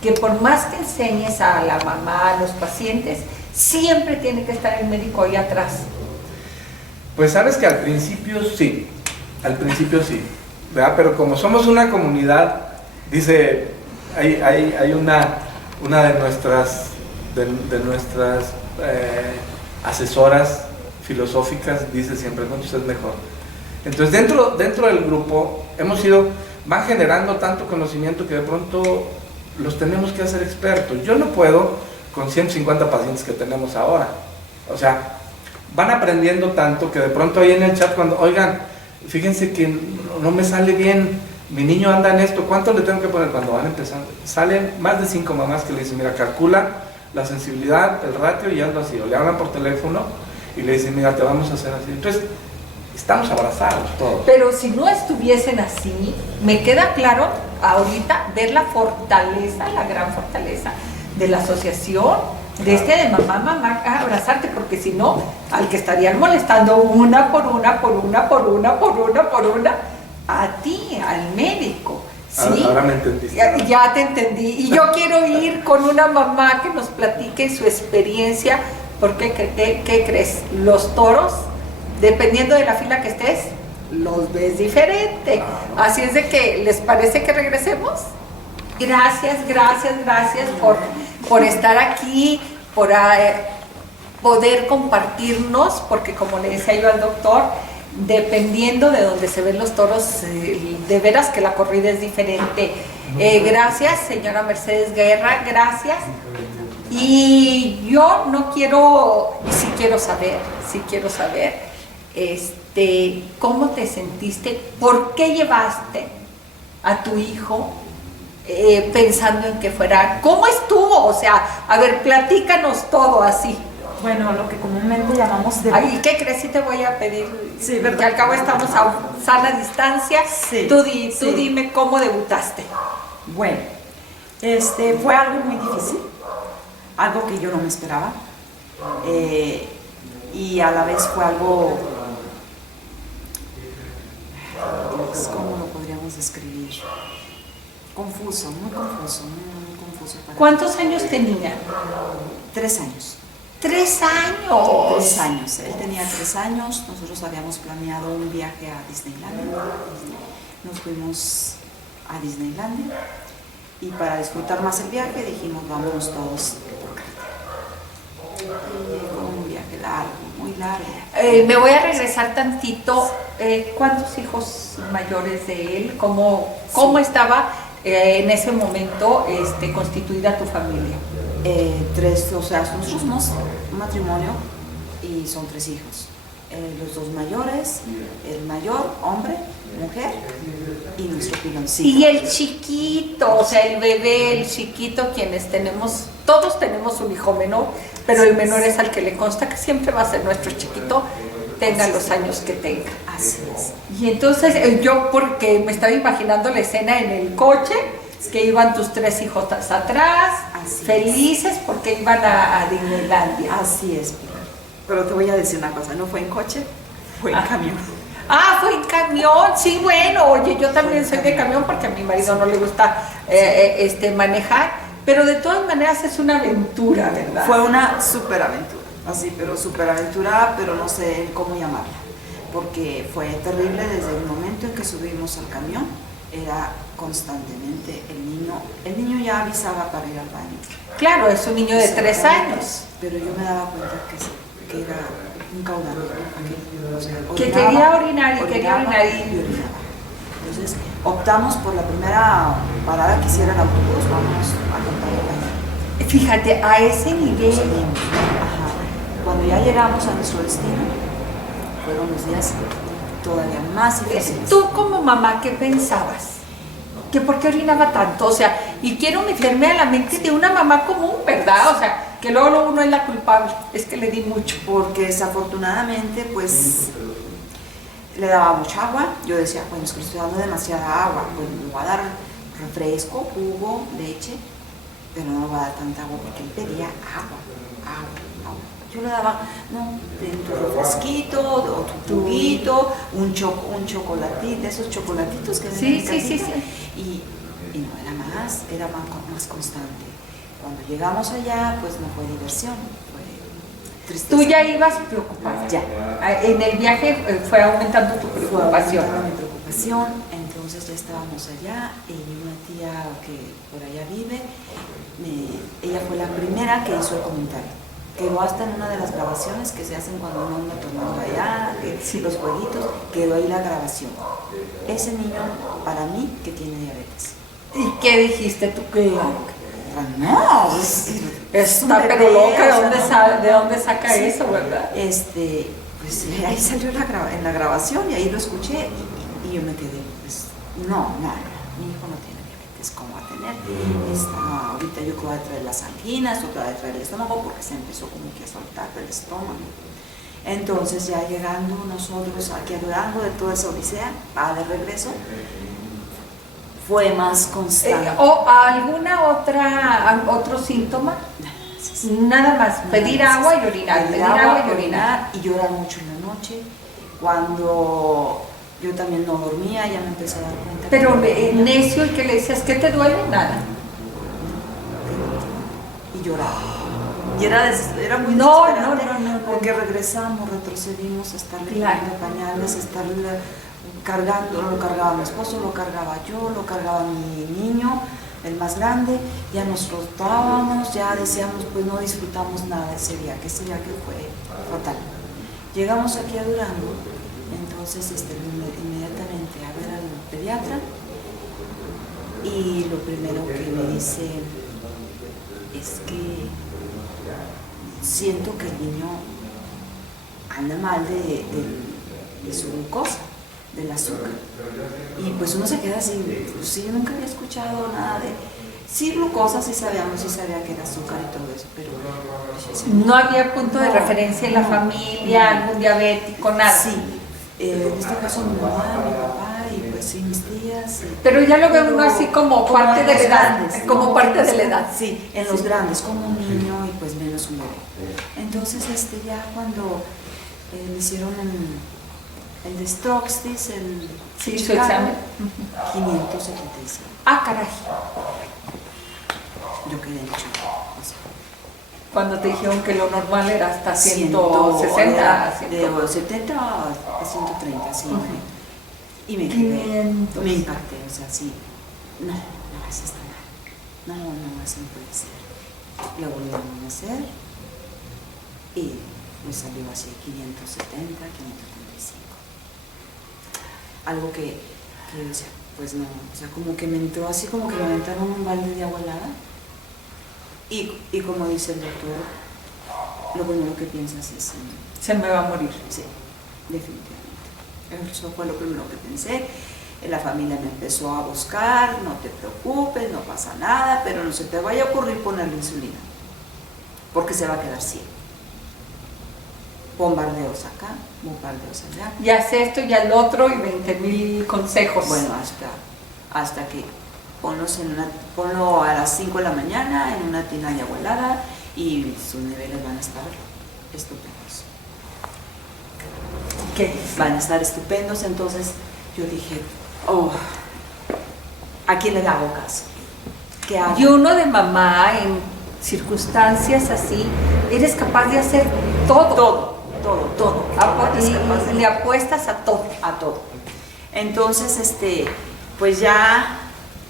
que por más que enseñes a la mamá, a los pacientes, siempre tiene que estar el médico ahí atrás. Pues sabes que al principio sí, ¿verdad? Pero como somos una comunidad, dice, hay una de nuestras asesoras filosóficas dice siempre, juntos es mejor. Entonces dentro del grupo van generando tanto conocimiento que de pronto los tenemos que hacer expertos. Yo no puedo con 150 pacientes que tenemos ahora. O sea, van aprendiendo tanto que de pronto ahí en el chat cuando, oigan, fíjense que no me sale bien, mi niño anda en esto, ¿cuánto le tengo que poner cuando van empezando? Salen más de 5 mamás que le dicen, mira, calcula la sensibilidad, el ratio y hazlo así. O le hablan por teléfono y le dicen, mira, te vamos a hacer así. Entonces, estamos abrazados todos. Pero si no estuviesen así, me queda claro ahorita ver la fortaleza, la gran fortaleza de la asociación, de mamá, abrazarte, porque si no, al que estarían molestando una por una, a ti, al médico. Sí, ahora me entendiste. ya te entendí. Y yo quiero ir con una mamá que nos platique su experiencia, porque ¿qué crees? Los toros, dependiendo de la fila que estés, los ves diferente. Así es de que, ¿les parece que regresemos? Gracias por estar aquí, por poder compartirnos, porque como le decía yo al doctor, dependiendo de donde se ven los toros, de veras que la corrida es diferente. Gracias, señora Mercedes Guerra, gracias. Y yo no quiero, y sí quiero saber, ¿cómo te sentiste? ¿Por qué llevaste a tu hijo pensando en que fuera? ¿Cómo estuvo? O sea, a ver, platícanos todo así. Bueno, lo que comúnmente llamamos de... Ay, ¿qué crees? Sí te voy a pedir, Sí, porque al cabo estamos a sana distancia. Sí, Tú sí. dime cómo debutaste. Bueno, fue algo muy difícil, algo que yo no me esperaba, y a la vez fue algo, ¿cómo lo podríamos describir? Confuso, muy confuso para ¿Cuántos años tenía? 3 años. 3 años. 3 años. Él tenía 3 años. Nosotros habíamos planeado un viaje a Disneylandia. Nos fuimos a Disneylandia y para disfrutar más el viaje dijimos vámonos todos por carretera. Y fue un viaje largo, muy largo. Me voy a regresar tantito. ¿Cuántos hijos mayores de él? ¿Cómo estaba en ese momento constituida tu familia? 3, o sea, nosotros somos un matrimonio y son 3 hijos. Los 2 mayores, el mayor, hombre, mujer, y nuestro piloncito. Y el chiquito, o sea, el bebé, el chiquito, todos tenemos un hijo menor, pero el menor es al que le consta que siempre va a ser nuestro chiquito, tenga los años que tenga. Así es. Y entonces yo, porque me estaba imaginando la escena en el coche, que iban tus 3 hijos atrás, Así felices porque iban a Disneylandia. Así es, Pilar. Pero te voy a decir una cosa, no fue en coche, fue en camión. Ah, fue en camión, sí, bueno, oye, yo también soy de camión porque a mi marido no le gusta manejar, pero de todas maneras es una aventura, ¿verdad? Fue una superaventura, así, pero superaventura, pero no sé cómo llamarla, porque fue terrible desde el momento en que subimos al camión, era constantemente el niño ya avisaba para ir al baño. Claro, es un niño de 3 años. Pero yo me daba cuenta que era un caudal, o sea, Que quería orinar y orinaba. Entonces optamos por la primera parada que hiciera el autobús, vamos a contar el baño. Fíjate, a ese nivel. Ajá. Cuando ya llegamos a nuestro destino, fueron los días todavía más difíciles. Tú como mamá, ¿qué pensabas? ¿Que por qué orinaba tanto? O sea, y quiero meterme a la mente de una mamá común, ¿verdad? O sea, que luego uno es la culpable, es que le di mucho. Porque desafortunadamente, pues, le daba mucha agua. Yo decía, bueno, es que le estoy dando demasiada agua, pues le voy a dar refresco, jugo, leche, pero no le voy a dar tanta agua porque él pedía agua. Yo le daba, no, tu refresquito, o tu juguito, un chocolatito, de esos chocolatitos que Sí. Y no era más, era más constante. Cuando llegamos allá, pues no fue diversión, fue tristeza. Tú ya ibas preocupada. Ya. En el viaje fue aumentando tu preocupación. Mi preocupación, entonces ya estábamos allá y una tía que por allá vive, ella fue la primera que hizo el comentario. Quedó hasta en una de las grabaciones que se hacen cuando uno anda tomando allá, los jueguitos, quedó ahí la grabación. Ese niño, para mí, que tiene diabetes. ¿Y qué dijiste tú? No, está pero loca, ¿de dónde saca eso, verdad? Pues ahí salió en la grabación y ahí lo escuché y yo me quedé, pues, no, mi hijo no tiene diabetes, ¿cómo va a tener? Ahorita yo creo que va a traer las anginas, otra va a traer el estómago porque se empezó como que a soltar del estómago. Entonces ya llegando nosotros aquí a Durango de toda esa odisea, de regreso, fue más constante. ¿O otro síntoma? Nada más, pedir agua y orinar, pedir agua y orinar y llorar mucho en la noche. Cuando Yo también no dormía, ya me empecé a dar cuenta. Pero necio, el que le decías, ¿qué te duele? Nada. Y lloraba. Y era muy No, desesperante, porque regresamos, retrocedimos a estarle poniendo pañales, a estarle cargando, lo cargaba mi esposo, lo cargaba yo, lo cargaba mi niño, el más grande, ya nos rotábamos, ya decíamos, pues no disfrutamos nada ese día que fue fatal. Llegamos aquí a Durango, entonces inmediatamente a ver al pediatra, y lo primero que me dice es que siento que el niño anda mal de su glucosa, del azúcar. Y pues uno se queda así, pues sí, yo nunca había escuchado nada de... Sí, glucosa, sí sabía que era azúcar y todo eso, pero... No había punto de referencia en la familia, algún diabético, nada. Sí, en este caso mi mamá, mi papá y pues sí, mis tías. Pero ya lo ve uno así como parte de la edad, como parte de la edad. Sí, en los grandes, como un niño y pues menos un bebé. Entonces ya cuando le hicieron el de Stroxtis, su Chicago, examen. 575. Ah, caray. Yo quedé en shock. O sea, Cuando te dijeron que lo normal era hasta 160, 160, de 70 a 130, sí. Y me quedé, 500. me impacté, o sea, sí. No, eso está mal. No, eso no puede ser. Lo volvieron a hacer y me salió así 570, 535. Algo que yo decía, pues no, o sea, como que me entró así, como que me aventaron un balde de agua helada. Y como dice el doctor, lo primero que piensas es Se me va a morir. sí, definitivamente. Eso fue lo primero que pensé. La familia me empezó a buscar, no te preocupes, no pasa nada, pero no se te vaya a ocurrir ponerle insulina, porque se va a quedar ciego. Bombardeos acá, bombardeos allá. Y hace esto y al otro y 20,000 consejos. Bueno, hasta que ponlo a las 5 de la mañana en una tina de agua helada y sus niveles van a estar estupendos. ¿Qué? Van a estar estupendos, entonces yo dije, oh, ¿a quién le hago caso? ¿Qué hago? Y uno de mamá en circunstancias así, eres capaz de hacer todo. Todo. Y le apuestas a todo. A todo. Entonces, pues ya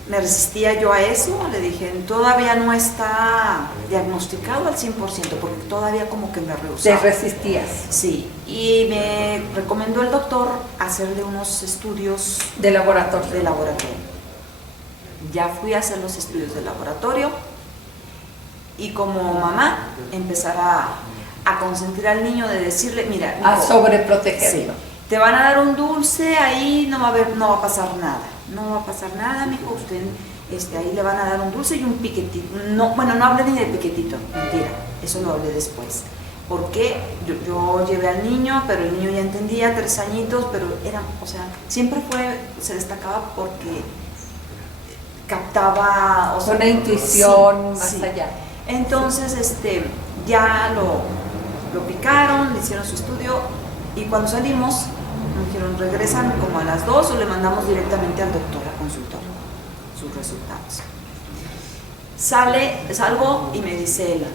me resistía yo a eso, le dije, todavía no está diagnosticado al 100%, porque todavía como que me Te rehusaba. resistías. Sí, y me recomendó el doctor hacerle unos estudios De laboratorio. de laboratorio. Ya fui a hacer los estudios de laboratorio y como mamá empezar a consentir al niño, de decirle, mira, A hijo, sobreprotegerlo. sí, te van a dar un dulce, ahí no va a pasar nada. No va a pasar nada, mijo, usted ahí le van a dar un dulce y un piquetito. No, bueno, no hablé ni de piquetito, mentira, eso lo hablé después. Porque yo llevé al niño, pero el niño ya entendía, 3 añitos, pero siempre se destacaba porque captaba, o sea, Una intuición sí, más sí. allá. Entonces, ya lo picaron, le hicieron su estudio y cuando salimos me dijeron, regresan como a las 2 o le mandamos directamente al doctor a consultar sus resultados. Salgo y me dice él,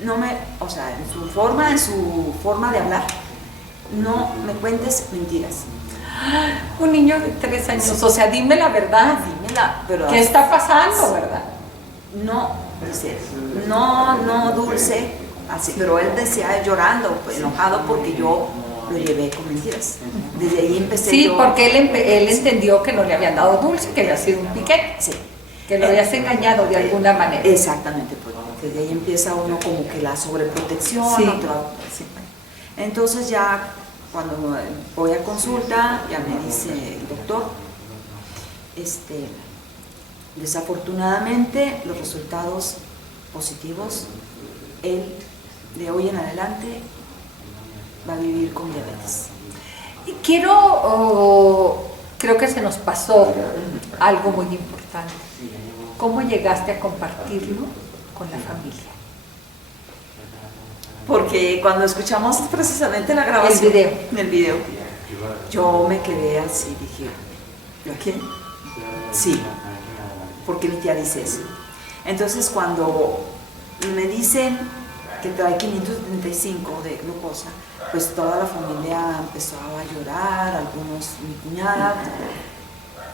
en su forma de hablar, no me cuentes mentiras. Un niño de 3 años, o sea, dime la verdad. Dímela, pero ¿Qué está pasando, verdad? no, dice, no dulce, así, pero él decía llorando, enojado porque yo lo llevé con mentiras. Desde ahí empecé. Sí, yo, porque él entendió que no le habían dado dulce, que había sido un piquete, sí, que lo habías engañado de alguna manera. exactamente, pues desde ahí empieza uno como que la sobreprotección. Sí. Sí. Entonces ya cuando voy a consulta, ya me dice el doctor, desafortunadamente los resultados positivos, él de hoy en adelante va a vivir con diabetes. Creo que se nos pasó algo muy importante. ¿Cómo llegaste a compartirlo con la familia? Porque cuando escuchamos precisamente la grabación, El video. Yo me quedé así, dije, ¿a quién? Sí, porque mi tía dice eso. Entonces cuando me dicen que trae 535 de glucosa, pues toda la familia empezó a llorar, algunos, mi cuñada,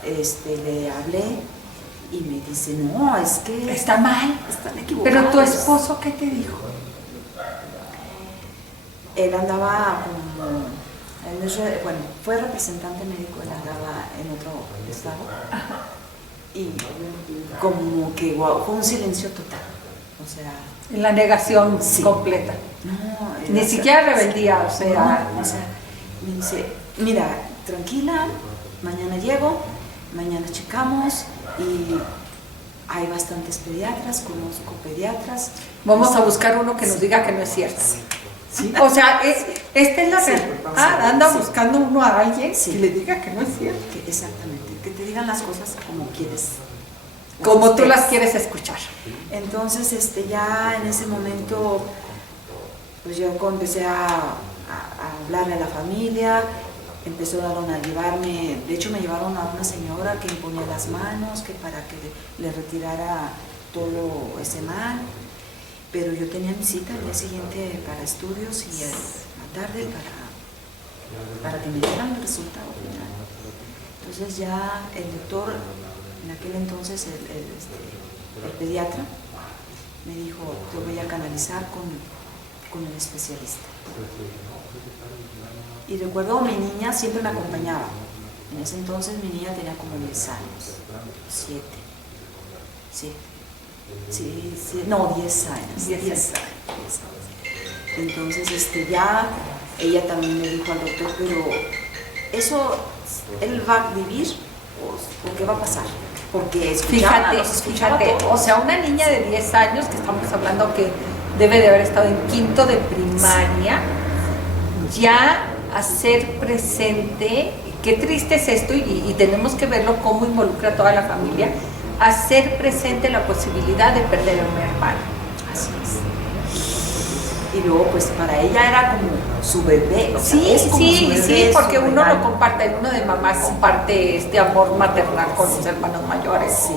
le hablé y me dice, no, es que está mal, están equivocados. Pero tu esposo, ¿qué te dijo? Él andaba como, bueno, fue representante médico, él andaba en otro estado. Ajá. Y como que fue un silencio total, o sea... La negación completa. No, ni siquiera rebeldía, o sea... No, o sea, me dice, mira, tranquila, mañana llego, mañana checamos y hay bastantes pediatras, conozco pediatras. Vamos a buscar uno que nos diga que no es cierto. ¿Sí? O sea, esta es la realidad. Anda buscando uno a alguien que le diga que no es cierto. Exactamente, que te digan las cosas como quieres. Como tú las quieres escuchar. Entonces, ya en ese momento, pues yo empecé a hablarle a la familia, empezaron a llevarme, de hecho me llevaron a una señora que imponía las manos, que para que le retirara todo ese mal, pero yo tenía mi cita el día siguiente para estudios y la tarde para que me dieran el resultado final. Entonces ya el doctor, en aquel entonces el pediatra, me dijo, te voy a canalizar con el especialista. Y recuerdo, mi niña siempre me acompañaba. En ese entonces mi niña tenía como 10 años, 7, no, 10 años. 10 años. Entonces ya ella también me dijo al doctor, pero eso, ¿él va a vivir o qué va a pasar? Porque fíjate, o sea, una niña de 10 años, que estamos hablando que debe de haber estado en quinto de primaria, ya hacer presente, qué triste es esto y tenemos que verlo cómo involucra a toda la familia, hacer presente la posibilidad de perder a un hermano. Así es. Y luego pues para ella era como su bebé. O sea, sí, porque uno lo comparte, uno de mamá comparte este amor maternal con sus hermanos mayores. Sí.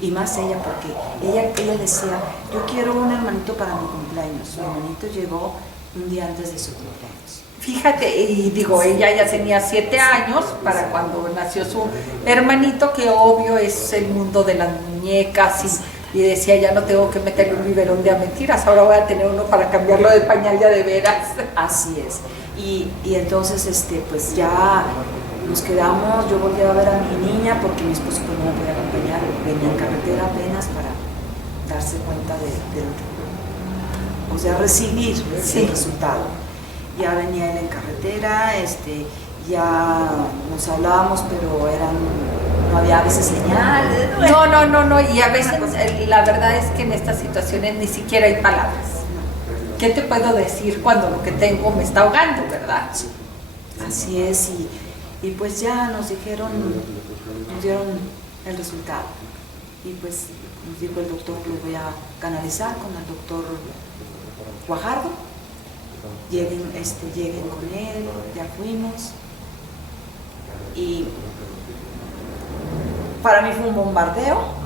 Y más ella, porque ella decía, yo quiero un hermanito para mi cumpleaños. Su hermanito llegó un día antes de su cumpleaños. Fíjate, y digo, ella ya tenía 7 años para cuando nació su hermanito, que obvio es el mundo de las muñecas, y decía, ya no tengo que meterle un biberón de a mentiras, ahora voy a tener uno para cambiarlo de pañal ya de veras. Así es. Y entonces, pues ya nos quedamos, yo volví a ver a mi niña porque mi esposo pues no me podía acompañar, venía en carretera apenas para darse cuenta o sea, recibir el resultado. Ya venía él en carretera, ya nos hablábamos, pero no había a veces señal. No, y a veces la verdad es que en estas situaciones ni siquiera hay palabras. ¿Qué te puedo decir cuando lo que tengo me está ahogando, verdad? Sí. Así es, y pues ya nos dieron el resultado. Y pues nos dijo el doctor que lo voy a canalizar con el doctor Guajardo. Lleguen con él, ya fuimos. Y para mí fue un bombardeo.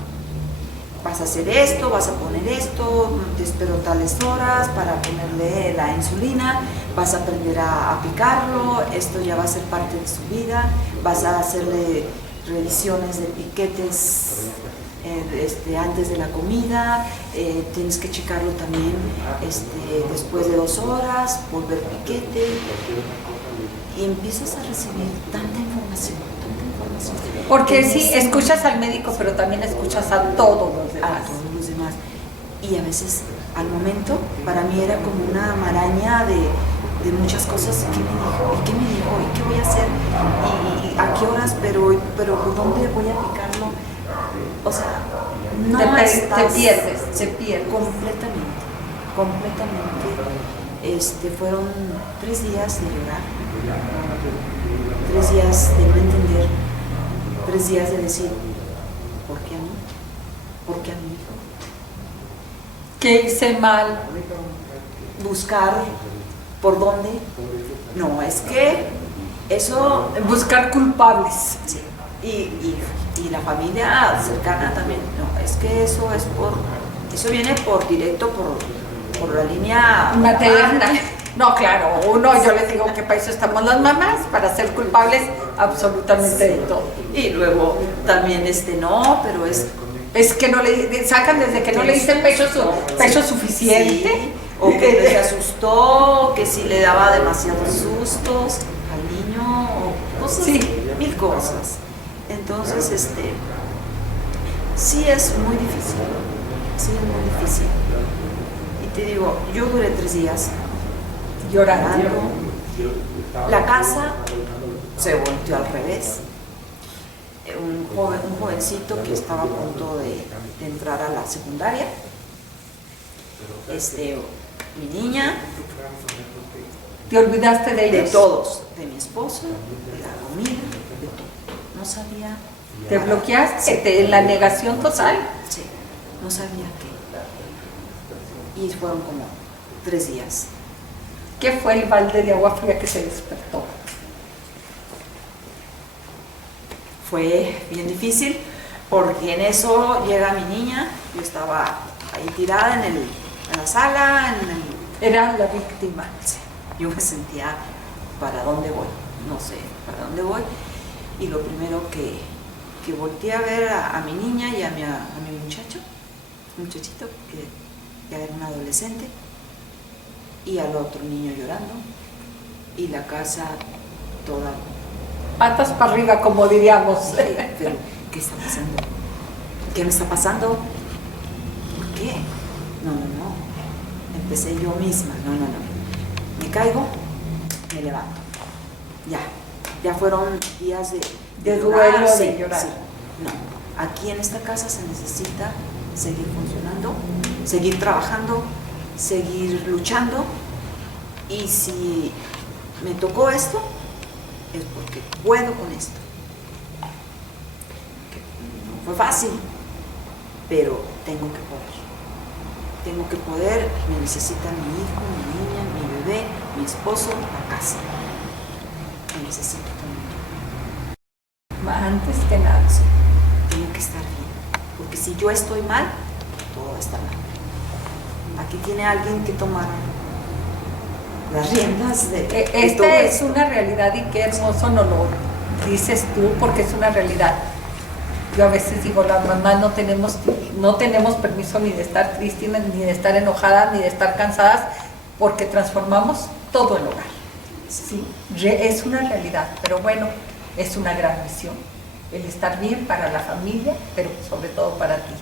Vas a hacer esto, vas a poner esto, te espero tales horas para ponerle la insulina, vas a aprender a picarlo, esto ya va a ser parte de su vida, vas a hacerle revisiones de piquetes antes de la comida, tienes que checarlo también después de 2 horas, volver piquete, y empiezas a recibir tanta información. Porque sí, escuchas al médico, pero también escuchas a todos los demás. A todos los demás. Y a veces, al momento, para mí era como una maraña de muchas cosas. ¿Qué me dijo? ¿Y qué me dijo? ¿Y qué voy a hacer? ¿Y a qué horas? ¿Pero por dónde voy a picarlo? O sea, no te pierdes. Completamente. Fueron 3 días de llorar, 3 días de no entender, 3 días de decir, ¿por qué a mí? ¿Por qué a mi hijo? ¿Qué hice mal? Buscar por dónde. No, es que Eso, Buscar culpables. sí. Y la familia cercana también, no, es que eso viene por directo por la línea Materna. No, claro, yo les digo que para eso estamos las mamás, para ser culpables absolutamente de todo. Y luego también no, pero Es que no le sacan desde que no le dicen pecho suficiente. sí, o que se asustó, que si le daba demasiados sustos al niño, o cosas, Sí. mil cosas. Entonces, sí es muy difícil, sí es muy difícil. Y te digo, yo duré 3 días Llorando. La casa se volteó al revés. Un jovencito que estaba a punto de entrar a la secundaria, mi niña, ¿Te olvidaste de de ellos? todos, de mi esposo, de la comida, de todo. No sabía. ¿Te bloqueaste en la negación total? Sí, no sabía qué. Y fueron como 3 días. ¿Qué fue el balde de agua fría que se despertó? Fue bien difícil porque en eso llega mi niña, yo estaba ahí tirada en la sala, Era la víctima. yo me sentía, ¿para dónde voy? No sé, ¿para dónde voy? Y lo primero que volteé a ver a mi niña y a mi muchachito, que ya era un adolescente, y al otro niño llorando, y la casa toda. Patas para arriba, como diríamos. Pero, ¿qué está pasando? ¿Qué me está pasando? ¿Por qué? No. Empecé yo misma, no. Me caigo, me levanto. Ya fueron días De llorar, duelo, sí, de llorar. sí. No, aquí en esta casa se necesita seguir funcionando, seguir trabajando, seguir luchando. Y si me tocó esto, es porque puedo con esto. Que no fue fácil, pero tengo que poder, me necesita mi hijo, mi niña, mi bebé, mi esposo, la casa. Me necesito también. Antes que nada. Sí, tengo que estar bien, porque si yo estoy mal, todo va a estar mal. Aquí tiene alguien que tomar las riendas de todo Esta es esto. una realidad y qué hermoso no lo dices tú porque es una realidad. Yo a veces digo, las mamás no tenemos permiso ni de estar tristes, ni de estar enojadas, ni de estar cansadas, porque transformamos todo el hogar. Sí, es una realidad, pero bueno, es una gran misión. El estar bien para la familia, pero sobre todo para ti.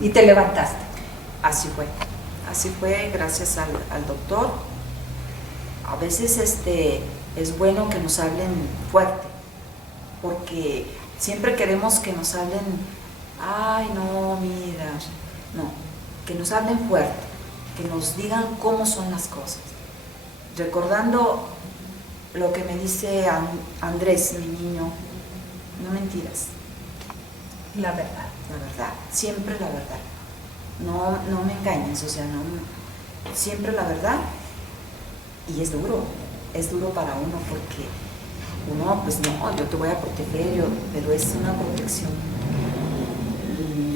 Y te levantaste. Así fue, gracias al doctor. A veces es bueno que nos hablen fuerte, porque siempre queremos que nos hablen, ay no, mira, no, que nos hablen fuerte, que nos digan cómo son las cosas. Recordando lo que me dice Andrés, mi niño, no mentiras, La verdad. la verdad, siempre la verdad. No me engañes, o sea, siempre la verdad. Y es duro para uno porque uno, pues no, yo te voy a proteger, pero es una protección,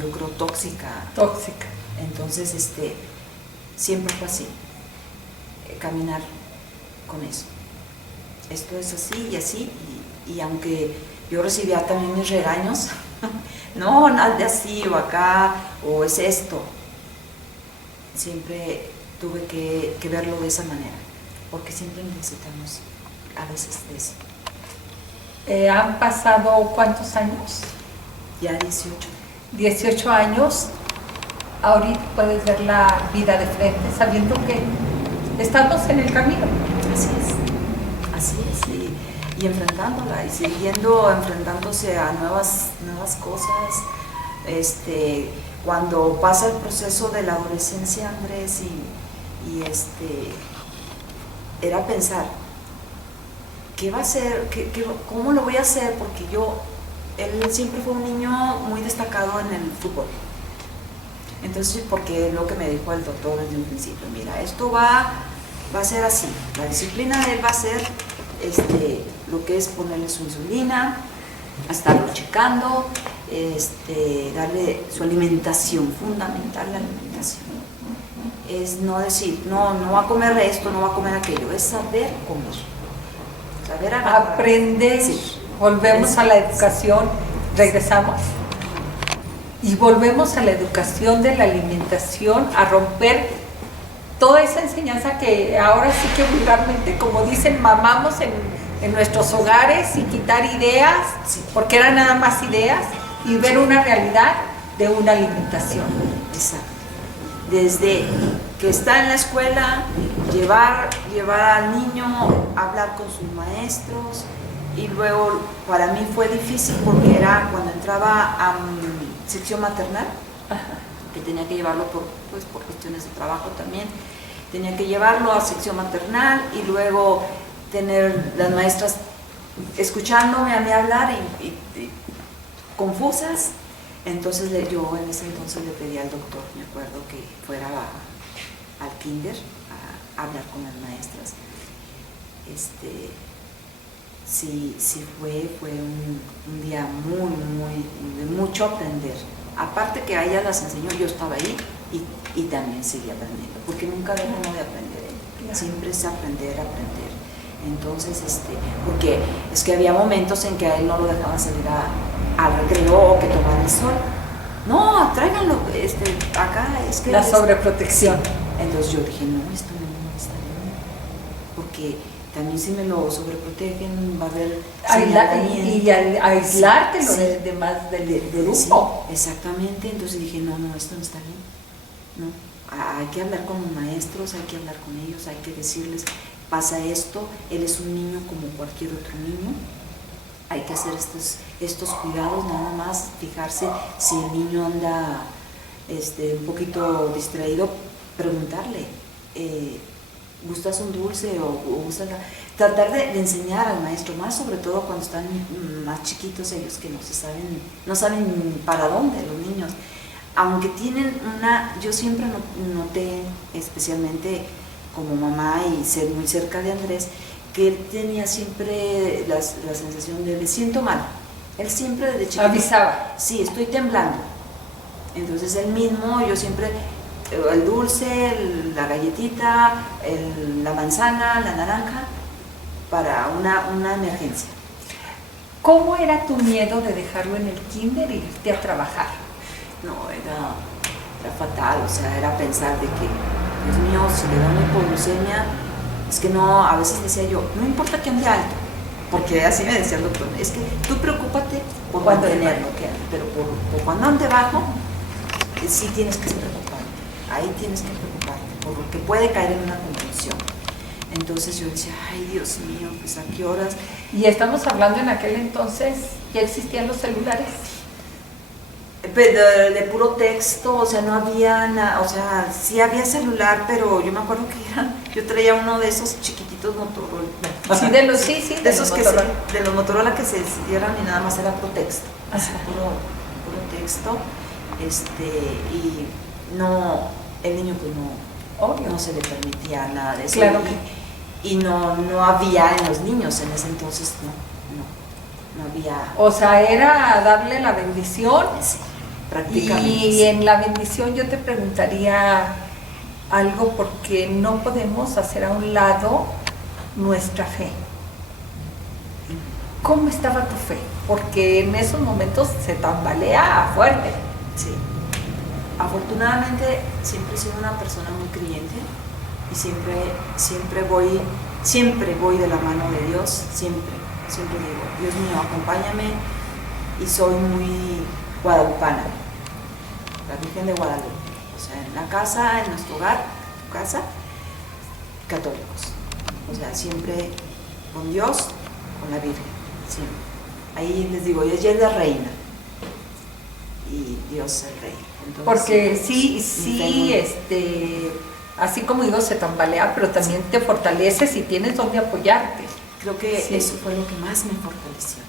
yo creo, tóxica. Entonces, siempre fue así, caminar con eso. Esto es así y así, y aunque yo recibía también mis regaños, no, nada de así o acá, o es esto, siempre tuve que verlo de esa manera, porque siempre necesitamos a veces de eso. ¿Han pasado cuántos años? Ya 18. 18 años. Ahorita puedes ver la vida de frente sabiendo que estamos en el camino. Así es, y enfrentándola y siguiendo enfrentándose a nuevas cosas. Cuando pasa el proceso de la adolescencia, Andrés, y era pensar, ¿qué va a hacer? ¿Cómo lo voy a hacer? Porque él siempre fue un niño muy destacado en el fútbol. Entonces, porque es lo que me dijo el doctor desde un principio, mira, esto va a ser así, la disciplina de él va a ser lo que es ponerle su insulina, estarlo checando, darle su alimentación, fundamental la alimentación. Es no decir, no va a comer esto, no va a comer aquello, es saber comer, saber agarrar. Aprender, Sí. Volvemos a la educación, regresamos y volvemos a la educación de la alimentación, a romper toda esa enseñanza que ahora sí que vulgarmente, como dicen, mamamos en nuestros hogares y quitar ideas, Sí. porque eran nada más ideas, y ver una realidad de una alimentación. Exacto. Desde que está en la escuela, llevar al niño a hablar con sus maestros, y luego para mí fue difícil porque era cuando entraba a sección maternal, que tenía que llevarlo por cuestiones de trabajo también, tenía que llevarlo a sección maternal y luego tener las maestras escuchándome a mí hablar y confusas. Entonces yo en ese entonces le pedí al doctor, me acuerdo, que fuera al kinder a hablar con las maestras. Sí fue un día de mucho aprender. Aparte que a ellas las enseñó, yo estaba ahí y también seguí aprendiendo, porque nunca dejo uno de aprender, siempre es aprender. Entonces, porque es que había momentos en que a él no lo dejaban salir al recreo o que tomara el sol. No, tráiganlo, acá es que... La sobreprotección. Entonces yo dije, no, esto no está bien, porque también si me lo sobreprotegen va a haber aislarte Sí. de más del grupo. Sí, exactamente. Entonces dije, no, esto no está bien. No, hay que hablar con los maestros, hay que hablar con ellos, hay que decirles, pasa esto, él es un niño como cualquier otro niño. Hay que hacer estos cuidados, nada más fijarse si el niño anda un poquito distraído, preguntarle, ¿gustas un dulce o gustas tratar de enseñar al maestro, más sobre todo cuando están más chiquitos ellos, que no saben para dónde los niños, aunque tienen yo siempre noté, especialmente como mamá y ser muy cerca de Andrés, que él tenía siempre la sensación de me siento mal. Él siempre desde chiquito avisaba. Sí, estoy temblando. Entonces él mismo, yo siempre, el dulce, la galletita, la manzana, la naranja, para una emergencia. ¿Cómo era tu miedo de dejarlo en el kinder e irte a trabajar? No, era fatal, o sea, era pensar de que, Dios mío, si le da una hipoglucemia, es que no, a veces decía yo, no importa que ande alto, porque así me decía el doctor, es que tú preocúpate por mantenerlo, pero por cuando ande bajo, sí tienes que preocuparte, ahí tienes que preocuparte, porque puede caer en una convulsión. Entonces yo decía, ay Dios mío, pues a qué horas. Y estamos hablando en aquel entonces, ¿ya existían los celulares? De puro texto, o sea, no había nada, o sea, sí había celular, pero yo me acuerdo que yo traía uno de esos chiquititos Motorola. Sí, de esos de los Motorola que se cierran y nada más era puro texto, así puro texto, y no, el niño pues no se le permitía nada de eso. Claro. Y no había en los niños en ese entonces, no había. O sea, era darle la bendición. Sí, prácticamente. Y en la bendición yo te preguntaría algo, porque no podemos hacer a un lado nuestra fe. ¿Cómo estaba tu fe? Porque en esos momentos se tambalea fuerte. Sí. Afortunadamente siempre he sido una persona muy creyente y siempre voy de la mano de Dios, siempre digo, Dios mío, acompáñame, y soy muy guadalupana, la Virgen de Guadalupe, o sea, en la casa, en nuestro hogar, casa, católicos, o sea, siempre con Dios, con la Virgen, siempre. Ahí les digo, ella es la reina y Dios es el rey. Entonces, porque sí, así como digo, se tambalea, pero también te fortaleces y tienes donde apoyarte. Creo que eso fue lo que más me fortaleció,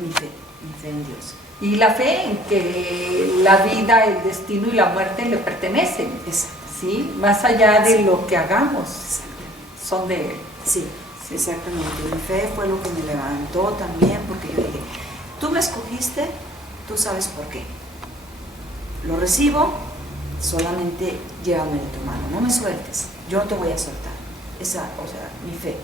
mi fe en Dios. Y la fe en que la vida, el destino y la muerte le pertenecen. Exacto. ¿Sí? Más allá de lo que hagamos, Exacto. son de Él. Sí. Sí, exactamente. Mi fe fue lo que me levantó también, porque yo dije, tú me escogiste, tú sabes por qué. Lo recibo, solamente llévame de tu mano, no me sueltes, yo no te voy a soltar. Esa, o sea, mi fe.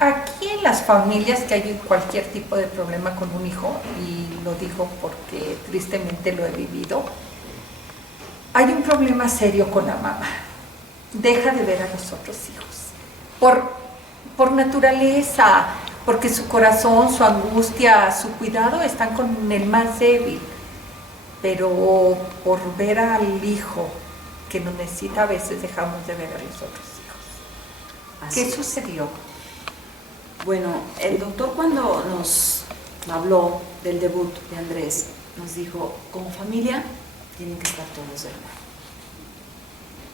Aquí en las familias que hay cualquier tipo de problema con un hijo, y lo digo porque tristemente lo he vivido, hay un problema serio con la mamá. Deja de ver a los otros hijos. Por naturaleza, porque su corazón, su angustia, su cuidado están con el más débil. Pero por ver al hijo que nos necesita, a veces dejamos de ver a los otros hijos. Así ¿Qué es. sucedió? Bueno, el doctor cuando nos habló del debut de Andrés, nos dijo, como familia tienen que estar todos de acuerdo.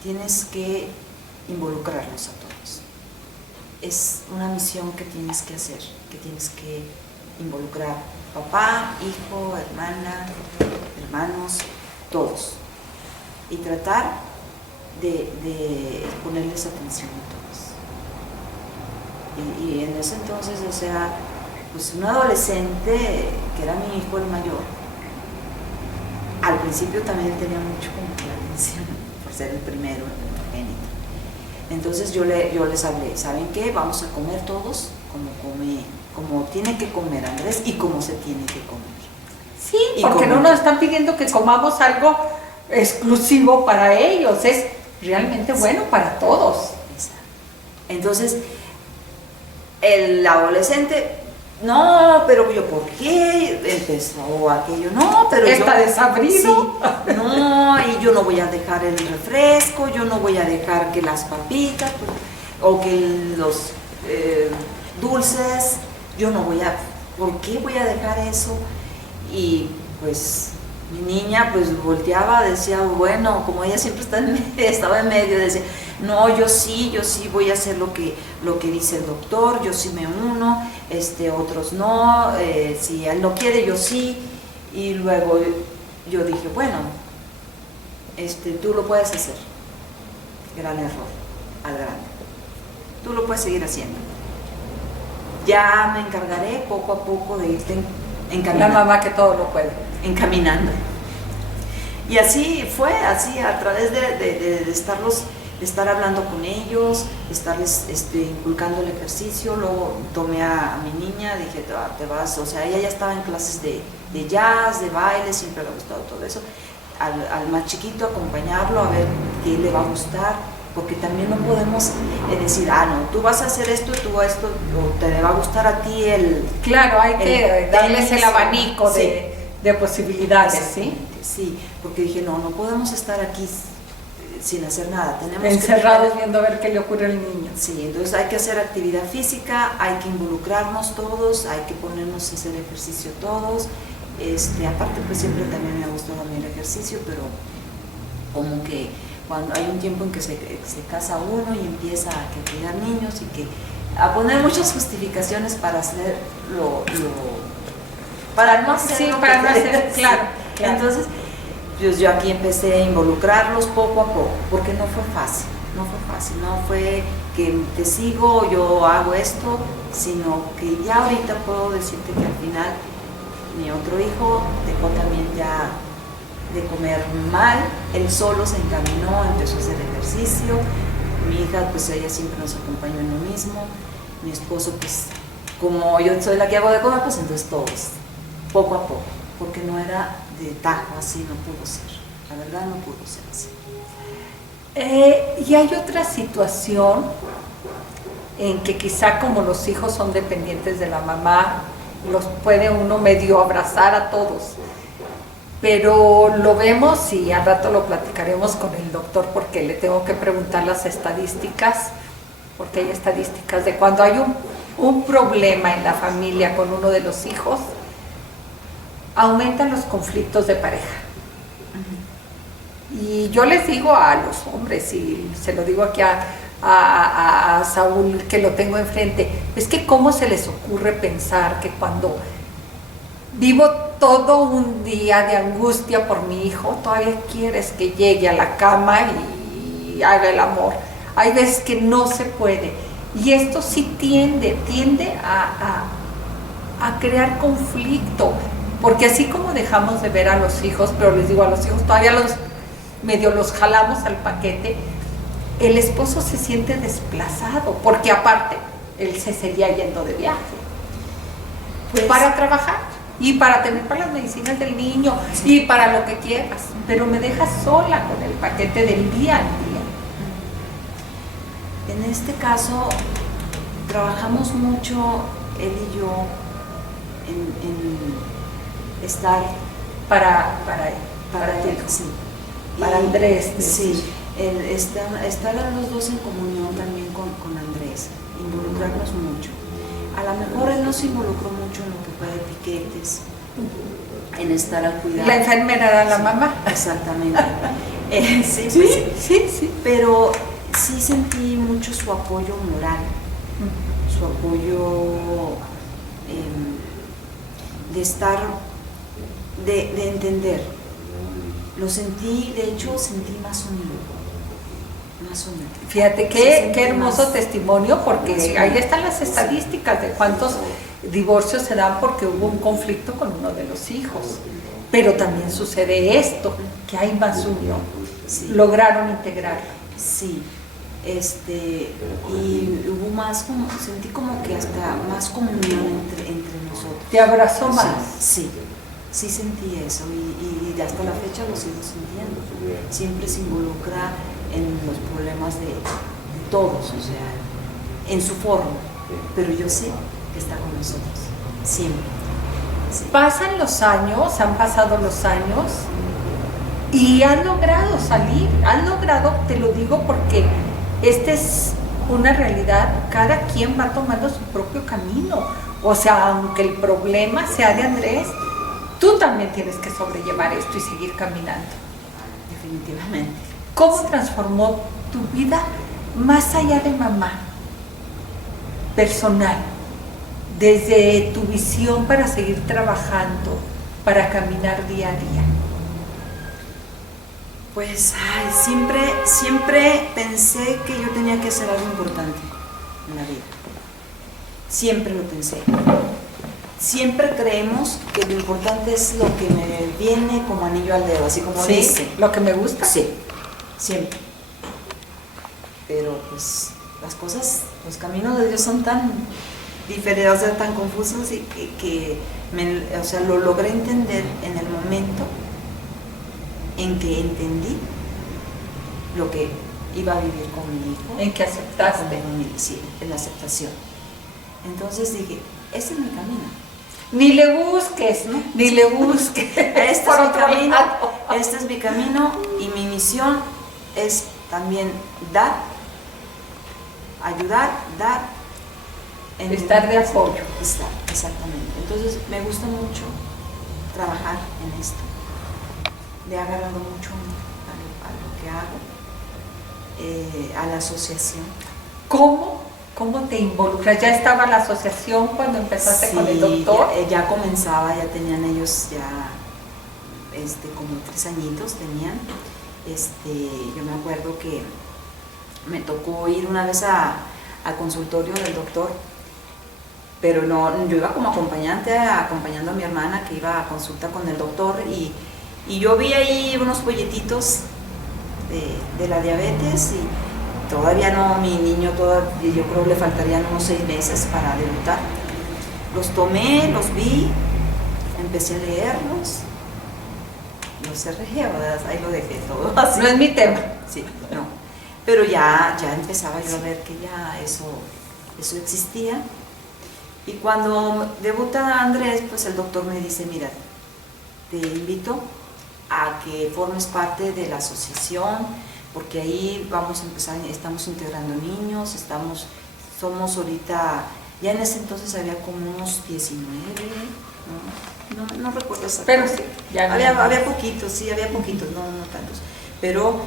Tienes que involucrarlos a todos. Es una misión que tienes que hacer, que tienes que involucrar papá, hijo, hermana, hermanos, todos. Y tratar de ponerles atención a todos. Y en ese entonces, o sea, pues un adolescente, que era mi hijo el mayor, al principio también tenía mucho como que la atención, por ser el primero, el primogénito. Entonces yo les hablé, ¿saben qué? Vamos a comer todos como tiene que comer Andrés y como se tiene que comer. Sí, Y porque como no nos están pidiendo que comamos algo exclusivo para ellos, es realmente bueno para todos. Exacto. Entonces, el adolescente, no, pero yo, ¿por qué? Empezó aquello, no, pero Está yo... desabrido. Sí, no, y yo no voy a dejar el refresco, yo no voy a dejar que las papitas, o que los dulces, yo no voy a... ¿Por qué voy a dejar eso? Y pues mi niña pues volteaba, decía, bueno, como ella siempre estaba en medio, decía, no, yo sí voy a hacer lo que dice el doctor, yo sí me uno, otros no, si él no quiere, yo sí. Y luego yo dije, bueno, tú lo puedes hacer. Gran error, al grande. Tú lo puedes seguir haciendo. Ya me encargaré poco a poco de irte encaminando. La mamá que todo lo puede. Encaminando. Y así fue, así a través de estar hablando con ellos, estarles inculcando el ejercicio. Luego tomé a mi niña, dije, te vas, o sea, ella ya estaba en clases de jazz, de baile, siempre le ha gustado todo eso. Al más chiquito acompañarlo a ver qué le va a gustar, porque también no podemos decir, no, tú vas a hacer esto, tú esto, o te va a gustar a ti el... Claro, hay que darles tenis, el abanico sí, de posibilidades, ¿sí? Sí, porque dije, no podemos estar aquí sin hacer nada, tenemos encerrados viendo a ver qué le ocurre al niño. Sí, entonces hay que hacer actividad física, hay que involucrarnos todos, hay que ponernos a hacer ejercicio todos. Aparte pues siempre también me ha gustado a mí el ejercicio, pero como que cuando hay un tiempo en que se casa uno y empieza a criar niños y a poner muchas justificaciones para hacer para no hacer sí, para no hacer, claro. Entonces pues yo aquí empecé a involucrarlos poco a poco, porque no fue fácil, no fue que te sigo, yo hago esto, sino que ya ahorita puedo decirte que al final mi otro hijo dejó también ya de comer mal, él solo se encaminó, empezó a hacer ejercicio, mi hija pues ella siempre nos acompañó en lo mismo, mi esposo pues como yo soy la que hago de comer, pues entonces todos, poco a poco, porque no era de tajo, así no pudo ser, la verdad no pudo ser así. Y hay otra situación en que quizá como los hijos son dependientes de la mamá, los puede uno medio abrazar a todos, pero lo vemos y al rato lo platicaremos con el doctor porque le tengo que preguntar las estadísticas, porque hay estadísticas de cuando hay un problema en la familia con uno de los hijos, aumentan los conflictos de pareja. Y yo les digo a los hombres, y se lo digo aquí a Saúl, que lo tengo enfrente, es que cómo se les ocurre pensar que cuando vivo todo un día de angustia por mi hijo, todavía quieres que llegue a la cama y haga el amor. Hay veces que no se puede. Y esto sí tiende a crear conflicto, porque así como dejamos de ver a los hijos, pero les digo, a los hijos todavía medio los jalamos al paquete, el esposo se siente desplazado, porque aparte él se seguía yendo de viaje Pues, para trabajar y para tener para las medicinas del niño y para lo que quieras, pero me dejas sola con el paquete del día al día. en este caso, trabajamos mucho, él y yo, en estar Para ti, sí. para Andrés. Sí, estar los dos en comunión también con Andrés, involucrarnos mucho. A lo mejor él no se involucró mucho en lo que fue de piquetes, en estar al cuidado. La enfermera era la mamá. Exactamente. Sí, pues, sí. pero sí sentí mucho su apoyo moral, su apoyo de estar, de entender. Lo sentí, de hecho, sentí más unido. Fíjate Sí, qué hermoso más testimonio, porque sí. ahí están las estadísticas de cuántos divorcios se dan porque hubo un conflicto con uno de los hijos. Pero también sucede esto, que hay más unión. Sí. Lograron integrarlo. Sí, y hubo más, sentí como que hasta más comunión entre nosotros. Te abrazó más. Sí, sentí eso y hasta la fecha lo sigo sintiendo. Siempre se involucra en los problemas de todos, o sea, en su forma, pero yo sé que está con nosotros, siempre. Sí. Pasan los años, han pasado los años y han logrado salir, te lo digo porque esta es una realidad, cada quien va tomando su propio camino, o sea, aunque el problema sea de Andrés, tú también tienes que sobrellevar esto y seguir caminando. Definitivamente. ¿Cómo transformó tu vida más allá de mamá, personal, desde tu visión para seguir trabajando, para caminar día a día? Pues siempre pensé que yo tenía que hacer algo importante en la vida. Siempre lo pensé. Siempre creemos que lo importante es lo que me viene como anillo al dedo, así como dice. Lo que me gusta. Sí, siempre. Pero pues las cosas, los caminos de Dios son tan diferentes, o sea, tan confusos y o sea, lo logré entender en el momento en que entendí lo que iba a vivir con mi hijo. En que aceptaste. Sí, en la aceptación. Entonces dije, ese es mi camino. Ni le busques, ¿no? Ni le busques. Este es Por mi otro camino, lado. este es mi camino y mi misión es también dar, ayudar, dar. Estar de apoyo. Estar, exactamente. Entonces me gusta mucho trabajar en esto. Le he agarrado mucho a lo que hago, a la asociación. ¿Cómo te involucras? ¿Ya estaba la asociación cuando empezaste con el doctor? Ya comenzaba, ya tenían ellos ya como 3 añitos tenían. Yo me acuerdo que me tocó ir una vez a consultorio del doctor, pero no, yo iba como acompañante, acompañando a mi hermana que iba a consulta con el doctor y yo vi ahí unos folletitos de la diabetes y todavía no, mi niño todavía, yo creo que le faltarían unos 6 meses para debutar. Los tomé, los vi, empecé a leerlos, los cerré, ¿verdad? Ahí lo dejé todo así. No es mi tema. Sí, no. Pero ya empezaba yo a ver que ya eso existía. Y cuando debuta Andrés, pues el doctor me dice, mira, te invito a que formes parte de la asociación, porque ahí vamos a empezar, estamos integrando niños, somos ahorita, ya en ese entonces había como unos 19, no recuerdo exactamente. Pero sí, ya había poquitos, sí, había poquitos, no tantos. Pero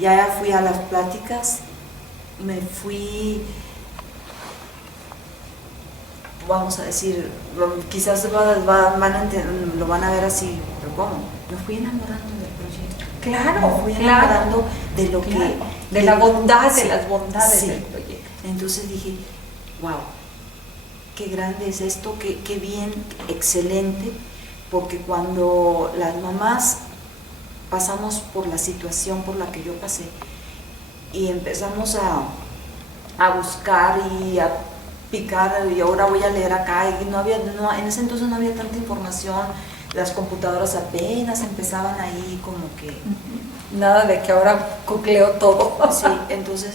ya fui a las pláticas, me fui, vamos a decir, quizás lo van a ver así, pero ¿cómo? Me fui enamorando del proyecto. Claro, me fui enamorando de lo claro, que... de la bondad, sí, de las bondades sí, del proyecto. Entonces dije, wow, qué grande es esto, qué bien, excelente, porque cuando las mamás pasamos por la situación por la que yo pasé y empezamos a buscar y a picar, y ahora voy a leer acá, y en ese entonces no había tanta información, las computadoras apenas empezaban ahí como que... Nada de que ahora googleo todo. Sí, entonces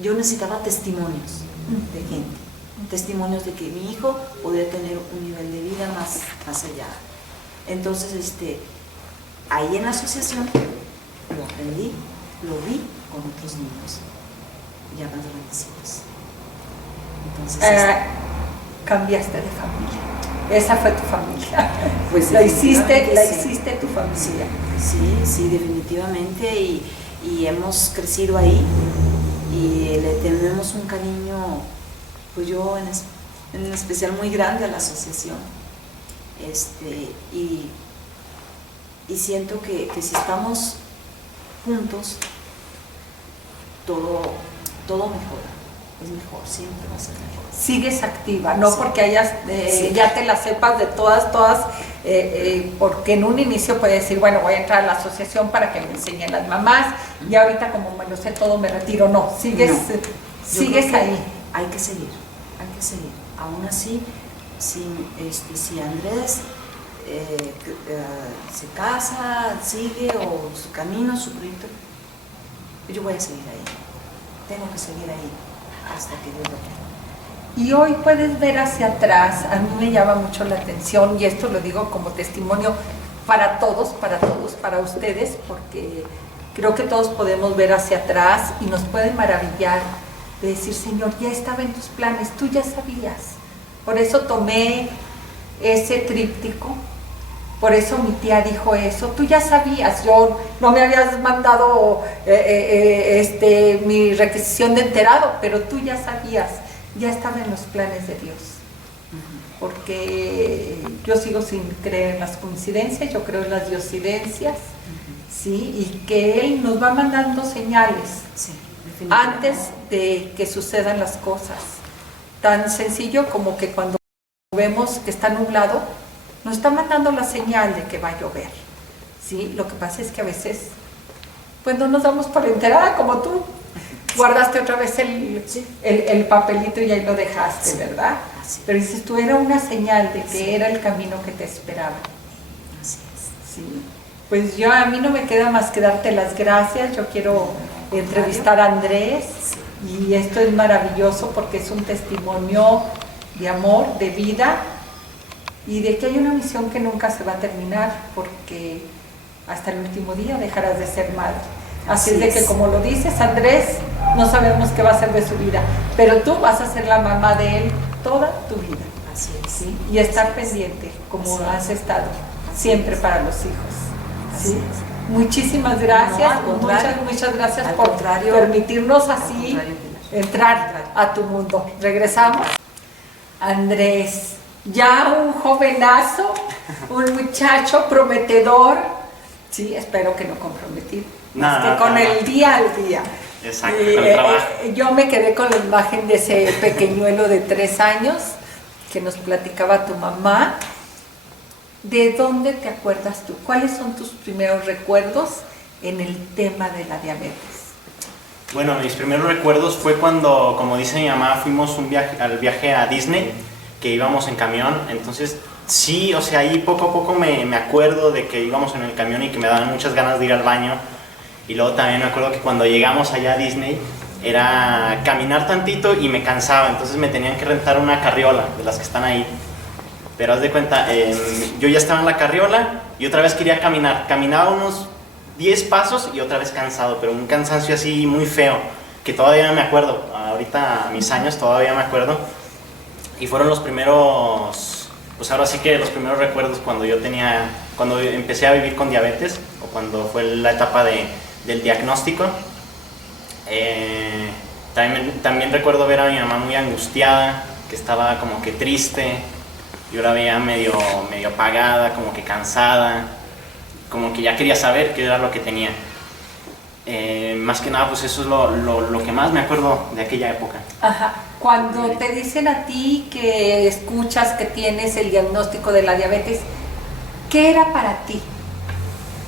yo necesitaba testimonios de gente, testimonios de que mi hijo podía tener un nivel de vida más allá. Entonces, ahí en la asociación lo aprendí, lo vi con otros niños, ya más grandecitos. Entonces, cambiaste de familia. Esa fue tu familia. Pues la hiciste tu sí, familia. sí, definitivamente, y hemos crecido ahí, y le tenemos un cariño, pues yo en especial muy grande a la asociación, y siento que si estamos juntos, todo mejora, es mejor, siempre va a ser mejor. Sigues activa, no Sí. porque hayas, Sí. ya te las sepas de todas, porque en un inicio puedes decir, bueno, voy a entrar a la asociación para que me enseñen las mamás, y ahorita como me lo sé todo me retiro. No, sigues, No. sigues Yo creo que ahí. Hay que seguir. Aún así, si Andrés se casa, sigue, o su camino, su proyecto, yo voy a seguir ahí. Tengo que seguir ahí hasta que Dios lo quiera. Y hoy puedes ver hacia atrás, a mí me llama mucho la atención, y esto lo digo como testimonio para todos, para ustedes, porque creo que todos podemos ver hacia atrás y nos puede maravillar de decir, Señor, ya estaba en tus planes, tú ya sabías. Por eso tomé ese tríptico, por eso mi tía dijo eso, tú ya sabías, yo no me habías mandado mi requisición de enterado, pero tú ya sabías, ya estaba en los planes de Dios. Porque yo sigo sin creer en las coincidencias, yo creo en las diosidencias, ¿sí? Y que Él nos va mandando señales Sí, antes de que sucedan las cosas. Tan sencillo como que cuando vemos que está nublado, nos está mandando la señal de que va a llover, ¿sí? Lo que pasa es que a veces, pues no nos damos por enterada, como tú. Guardaste otra vez el papelito y ahí lo dejaste, ¿verdad? Así Pero dices, tú era una señal de que era el camino que te esperaba. Así es. Sí. Pues a mí no me queda más que darte las gracias. Yo quiero entrevistar a Andrés, y esto es maravilloso porque es un testimonio de amor, de vida, y de que hay una misión que nunca se va a terminar, porque hasta el último día dejarás de ser madre. Así es de que, como lo dices, Andrés, no sabemos qué va a ser de su vida, pero tú vas a ser la mamá de él toda tu vida. Así es. ¿Sí? Y estar pendiente, como has estado siempre para los hijos. ¿Sí? Muchísimas gracias, No, al contrario. muchas gracias Al por contrario. permitirnos Al así contrario, Pilar. entrar a tu mundo. Regresamos. Andrés, ya un jovenazo, un muchacho prometedor, sí, espero que no comprometido, más que con el día al día. Exacto, con el trabajo. Yo me quedé con la imagen de ese pequeñuelo de 3 años que nos platicaba tu mamá. ¿De dónde te acuerdas tú? ¿Cuáles son tus primeros recuerdos en el tema de la diabetes? Bueno, mis primeros recuerdos fue cuando, como dice mi mamá, fuimos al viaje a Disney, que íbamos en camión. Entonces, sí, o sea, ahí poco a poco me acuerdo de que íbamos en el camión y que me daban muchas ganas de ir al baño. Y luego también me acuerdo que cuando llegamos allá a Disney, era caminar tantito y me cansaba. Entonces me tenían que rentar una carriola, de las que están ahí. Pero haz de cuenta, yo ya estaba en la carriola y otra vez quería caminar. Caminaba unos 10 pasos y otra vez cansado, pero un cansancio así muy feo, que todavía me acuerdo. Ahorita a mis años todavía me acuerdo. Y fueron los primeros, pues ahora sí que los primeros recuerdos cuando empecé a vivir con diabetes, o cuando fue la etapa del diagnóstico. También recuerdo ver a mi mamá muy angustiada, que estaba como que triste. Yo la veía medio apagada, como que cansada, como que ya quería saber qué era lo que tenía. Más que nada, pues eso es lo que más me acuerdo de aquella época. Ajá. Cuando te dicen a ti que escuchas que tienes el diagnóstico de la diabetes, ¿qué era para ti?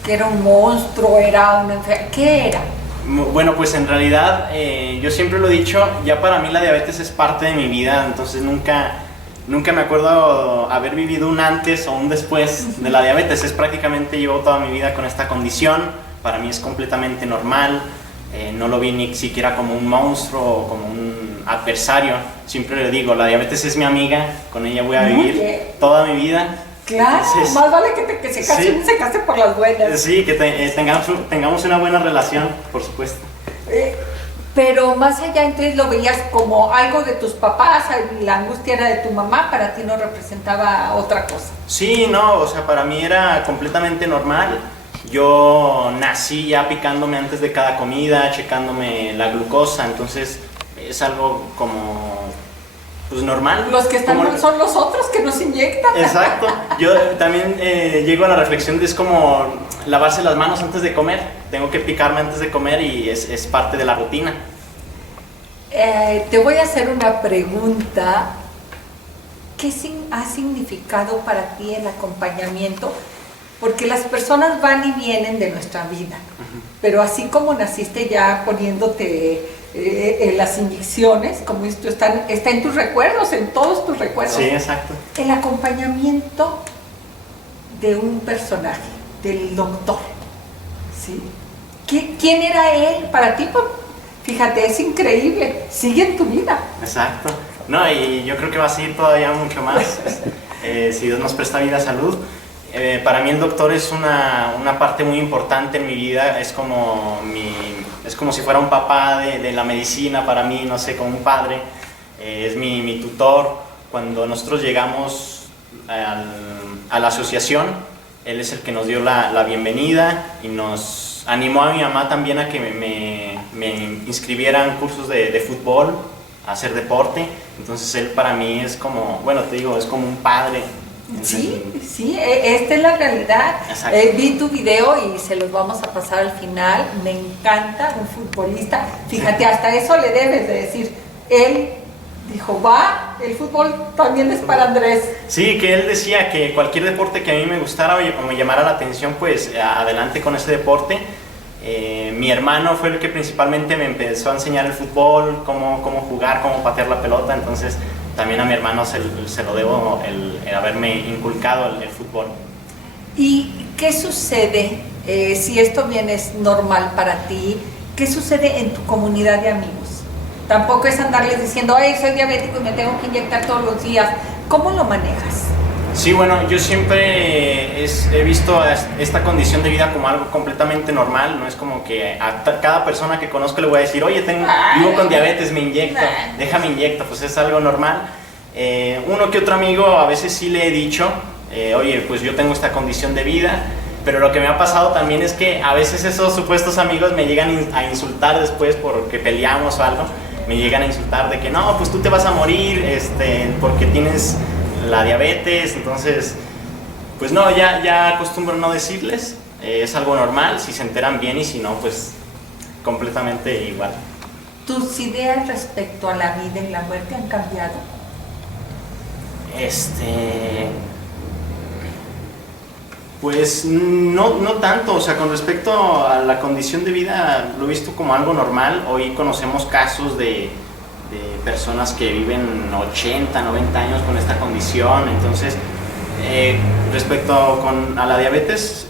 ¿Que era un monstruo? ¿Era una enfermedad? ¿Qué era? Bueno, pues en realidad, yo siempre lo he dicho, ya para mí la diabetes es parte de mi vida, entonces nunca me acuerdo haber vivido un antes o un después de la diabetes. Es prácticamente llevo toda mi vida con esta condición, para mí es completamente normal, no lo vi ni siquiera como un monstruo o como un adversario. Siempre le digo, la diabetes es mi amiga, con ella voy a vivir toda mi vida. Claro, Entonces, más vale que se case, sí, se case por las buenas. Sí, que tengamos una buena relación, por supuesto. Pero más allá, entonces lo veías como algo de tus papás, la angustia era de tu mamá, para ti no representaba otra cosa. Sí, no, o sea, para mí era completamente normal. Yo nací ya picándome antes de cada comida, checándome la glucosa, entonces es algo como, pues normal. Los que están mal son los otros que nos inyectan. Exacto. Yo también llego a la reflexión de es como lavarse las manos antes de comer. Tengo que picarme antes de comer y es parte de la rutina. Te voy a hacer una pregunta. ¿Qué ha significado para ti el acompañamiento? Porque las personas van y vienen de nuestra vida, pero así como naciste ya poniéndote las inyecciones, como esto está en tus recuerdos, en todos tus recuerdos. Sí, exacto. El acompañamiento de un personaje, del doctor, ¿sí? ¿Quién era él para ti? Fíjate, es increíble, sigue en tu vida. Exacto. No, y yo creo que va a seguir todavía mucho más, si Dios nos presta vida, salud. Para mí el doctor es una parte muy importante en mi vida, es como si fuera un papá de la medicina para mí, no sé, como un padre, es mi tutor. Cuando nosotros llegamos a la asociación, él es el que nos dio la bienvenida y nos animó a mi mamá también a que me inscribiera en cursos de fútbol, a hacer deporte. Entonces él para mí es como, bueno, te digo, es como un padre. Sí, esta es la realidad. Vi tu video y se los vamos a pasar al final. Me encanta un futbolista. Fíjate, hasta eso le debes de decir. Él dijo, el fútbol también es para Andrés. Sí, que él decía que cualquier deporte que a mí me gustara o me llamara la atención, pues adelante con ese deporte. Mi hermano fue el que principalmente me empezó a enseñar el fútbol, cómo jugar, cómo patear la pelota, entonces también a mi hermano se lo debo el haberme inculcado el fútbol. ¿Y qué sucede, si esto bien es normal para ti, qué sucede en tu comunidad de amigos? Tampoco es andarles diciendo, soy diabético y me tengo que inyectar todos los días. ¿Cómo lo manejas? Sí, bueno, yo siempre he visto esta condición de vida como algo completamente normal. No es como que a cada persona que conozco le voy a decir, oye, vivo con diabetes, me inyecto, déjame inyecto, pues es algo normal. Uno que otro amigo a veces sí le he dicho, oye, pues yo tengo esta condición de vida, pero lo que me ha pasado también es que a veces esos supuestos amigos me llegan a insultar después porque peleamos o algo, me llegan a insultar de que no, pues tú te vas a morir porque tienes la diabetes. Entonces pues no, ya acostumbro no decirles, es algo normal, si se enteran bien y si no, pues completamente igual. ¿Tus ideas respecto a la vida y la muerte han cambiado? Pues no tanto, o sea, con respecto a la condición de vida lo he visto como algo normal. Hoy conocemos casos de personas que viven 80, 90 años con esta condición, entonces respecto a la diabetes...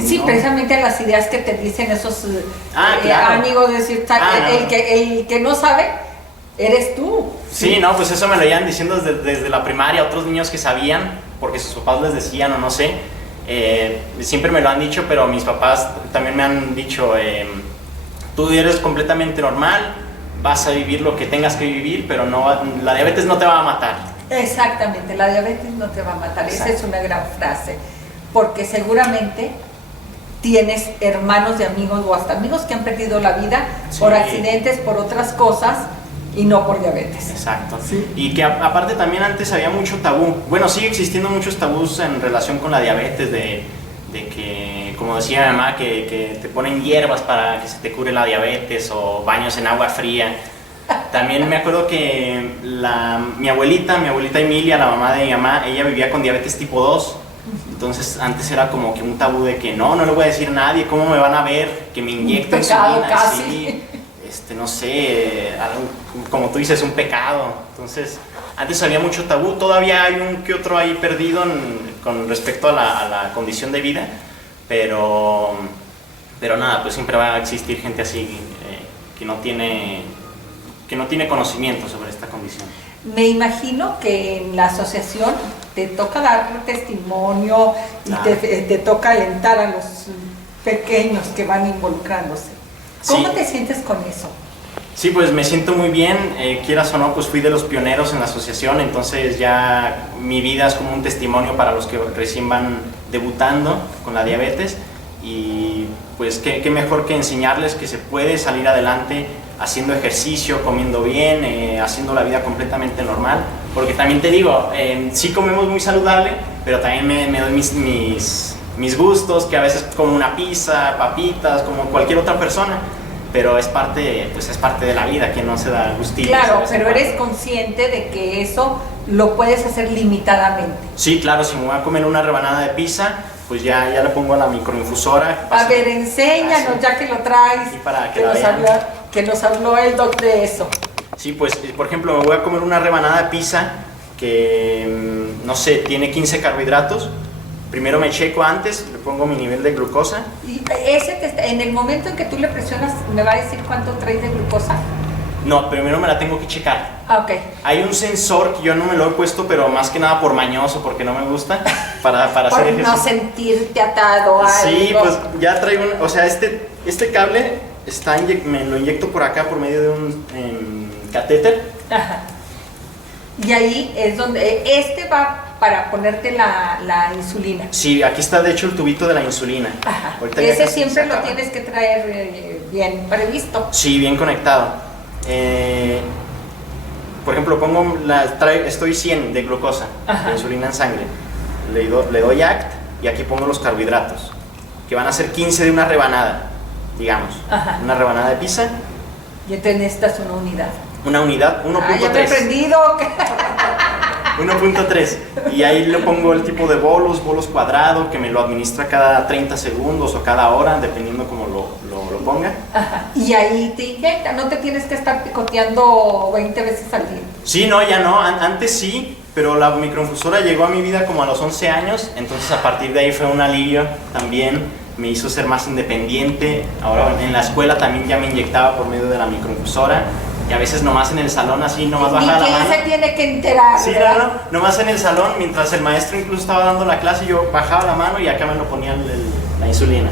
sí, no. Precisamente las ideas que te dicen esos claro. amigos, decir, el que no sabe, eres tú. Sí, no, pues eso me lo iban diciendo desde la primaria, otros niños que sabían, porque sus papás les decían o no sé, siempre me lo han dicho, pero mis papás también me han dicho, tú eres completamente normal, vas a vivir lo que tengas que vivir, pero la diabetes no te va a matar. Exactamente, la diabetes no te va a matar. Exacto. Esa es una gran frase, porque seguramente tienes hermanos de amigos o hasta amigos que han perdido la vida por accidentes, por otras cosas y no por diabetes. Exacto. Sí. Y que aparte también antes había mucho tabú. Bueno, sigue existiendo muchos tabús en relación con la diabetes, de de que, como decía mi mamá, que te ponen hierbas para que se te cure la diabetes o baños en agua fría. También me acuerdo que mi abuelita Emilia, la mamá de mi mamá, ella vivía con diabetes tipo 2. Entonces antes era como que un tabú de que no le voy a decir a nadie, ¿cómo me van a ver? Que me inyecten insulina, casi. Sí, no sé, como tú dices, un pecado. Entonces antes había mucho tabú, todavía hay un que otro ahí perdido con respecto a la condición de vida, pero nada, pues siempre va a existir gente así que no tiene conocimiento sobre esta condición. Me imagino que en la asociación te toca dar testimonio y Claro. te toca alentar a los pequeños que van involucrándose. ¿Cómo Sí. te sientes con eso? Sí, pues me siento muy bien, quieras o no, pues fui de los pioneros en la asociación, entonces ya mi vida es como un testimonio para los que recién van debutando con la diabetes y pues qué mejor que enseñarles que se puede salir adelante haciendo ejercicio, comiendo bien, haciendo la vida completamente normal, porque también te digo, sí comemos muy saludable, pero también me doy mis gustos, que a veces como una pizza, papitas, como cualquier otra persona. Pero es parte de la vida, que no se da gustillo. Claro, pero eres consciente de que eso lo puedes hacer limitadamente. Sí, claro, si me voy a comer una rebanada de pizza, pues ya le pongo a la microinfusora. A ver, enséñanos, ya que lo traes, Sí, para que la vean. que nos habló el doc de eso. Sí, pues, por ejemplo, me voy a comer una rebanada de pizza que, no sé, tiene 15 carbohidratos. Primero me checo antes, le pongo mi nivel de glucosa. Y en el momento en que tú le presionas, ¿me va a decir cuánto traes de glucosa? No, primero me la tengo que checar. Ah, ok. Hay un sensor que yo no me lo he puesto, pero más que nada por mañoso, porque no me gusta, para Por hacer no ejercicio. sentirte atado a Sí, algo. pues ya traigo o sea, este cable me lo inyecto por acá por medio de un catéter. Ajá. Y ahí es donde va para ponerte la insulina. Sí, aquí está de hecho el tubito de la insulina. Ajá. Ahorita ya Ese casi siempre se lo acaba. tienes que traer bien previsto. Sí, bien conectado. Por ejemplo, estoy 100 de glucosa, Ajá. de insulina en sangre. Le doy ACT y aquí pongo los carbohidratos, que van a ser 15 de una rebanada, digamos. Ajá. Una rebanada de pizza, Y entonces necesitas una unidad. una unidad, 1.3. Ah, ya me he aprendido. 1.3 y ahí le pongo el tipo de bolos cuadrado que me lo administra cada 30 segundos o cada hora, dependiendo como lo ponga. Ajá. Y ahí te inyecta, no te tienes que estar picoteando 20 veces al día. Sí, no, ya no, antes sí, pero la microinfusora llegó a mi vida como a los 11 años, entonces a partir de ahí fue un alivio también, me hizo ser más independiente. Ahora en la escuela también ya me inyectaba por medio de la microinfusora. Y a veces nomás en el salón así, nomás Ni bajaba la quién mano. se tiene que enterar. Sí, ¿verdad? no, nomás en el salón, mientras el maestro incluso estaba dando la clase, yo bajaba la mano y acá me lo ponía la insulina.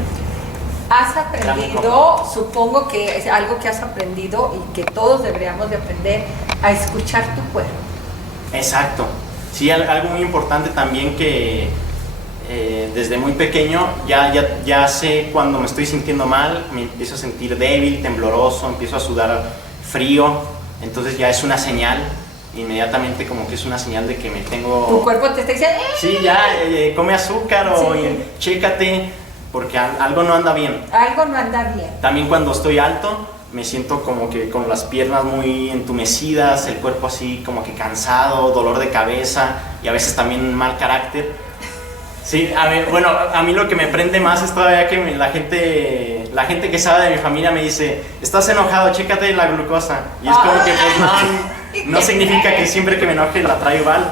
Has aprendido, supongo que es algo que has aprendido y que todos deberíamos de aprender, a escuchar tu cuerpo. Exacto. Sí, algo muy importante también que desde muy pequeño ya sé cuando me estoy sintiendo mal, me empiezo a sentir débil, tembloroso, empiezo a sudar frío, entonces ya es una señal, inmediatamente como que es una señal de que me tengo... Tu cuerpo te está diciendo, Sí, ya, come azúcar o Sí. chécate, porque algo no anda bien. algo no anda bien. También cuando estoy alto, me siento como que con las piernas muy entumecidas, el cuerpo así como que cansado, dolor de cabeza y a veces también mal carácter. Sí, a mí lo que me prende más es todavía que la gente que sabe de mi familia me dice, estás enojado, chécate la glucosa. Y es como que pues no significa que siempre que me enoje la traigo igual,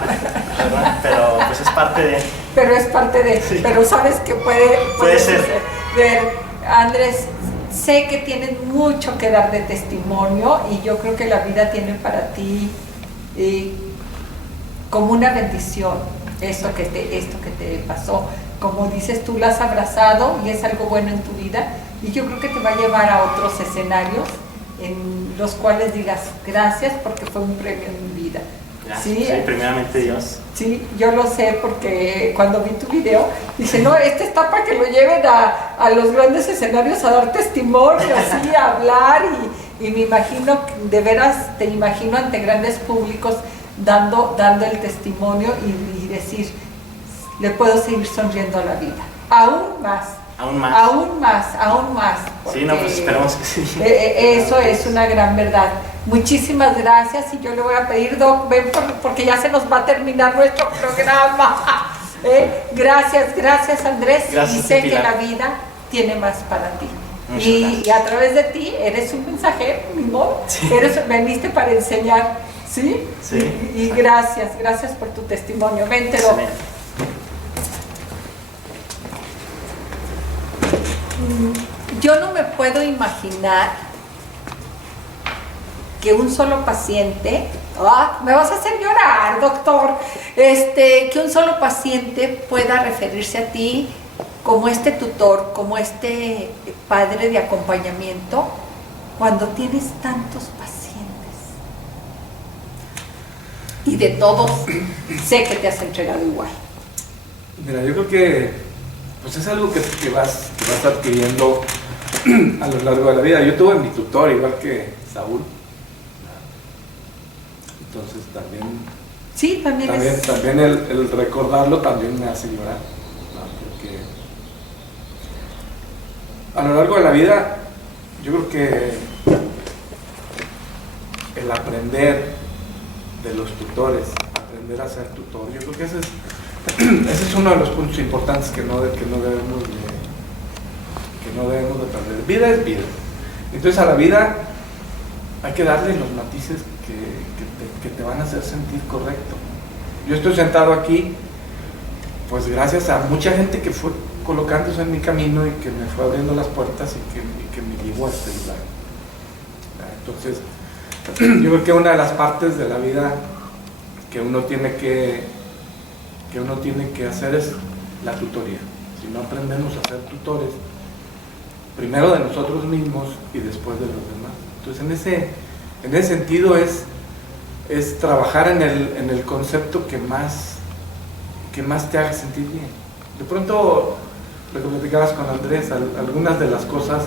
¿verdad? Pero pues es parte de... Pero es parte de... Sí. Pero sabes que Puede ser. suceder. Andrés, sé que tienes mucho que dar de testimonio y yo creo que la vida tiene para ti como una bendición esto que te pasó. Como dices, tú lo has abrazado y es algo bueno en tu vida y yo creo que te va a llevar a otros escenarios en los cuales digas gracias porque fue un premio en mi vida. Gracias, ¿Sí? sí, primeramente Dios. Sí, yo lo sé porque cuando vi tu video, dije, no, este está para que lo lleven a los grandes escenarios a dar testimonio, así, a hablar y me imagino, de veras, te imagino ante grandes públicos dando el testimonio y decir, le puedo seguir sonriendo a la vida. Aún más. Aún más. Aún más, aún más. Sí, no, pues esperemos que sí. Eso es una gran verdad. Muchísimas gracias y yo le voy a pedir, Doc, ven porque ya se nos va a terminar nuestro programa. Gracias Andrés. Gracias, y sé Pilar. que la vida tiene más para ti. Muchas Y gracias. a través de ti eres un mensajero, mi modo. Sí. Veniste para enseñar, ¿sí? Sí. Y gracias por tu testimonio. Vente, Doc. Excelente. Yo no me puedo imaginar que un solo paciente, me vas a hacer llorar, doctor, que un solo paciente pueda referirse a ti como este tutor, como este padre de acompañamiento, cuando tienes tantos pacientes. Y de todos, sé que te has entregado igual. Mira, yo creo que pues es algo que vas adquiriendo a lo largo de la vida. Yo tuve mi tutor, igual que Saúl. Entonces también el recordarlo también me hace llorar, ¿no? Porque a lo largo de la vida yo creo que el aprender de los tutores, aprender a ser tutor, yo creo que ese es uno de los puntos importantes que no debemos de perder. Vida es vida. Entonces a la vida hay que darle los matices que te van a hacer sentir correcto. Yo estoy sentado aquí pues gracias a mucha gente que fue colocándose en mi camino y que me fue abriendo las puertas y que me llevó a este lugar. Entonces yo creo que una de las partes de la vida que uno tiene que hacer es la tutoría. Si no aprendemos a ser tutores, primero de nosotros mismos y después de los demás. Entonces en ese sentido es trabajar en el concepto que más te haga sentir bien. De pronto, lo que platicabas con Andrés, algunas de las cosas,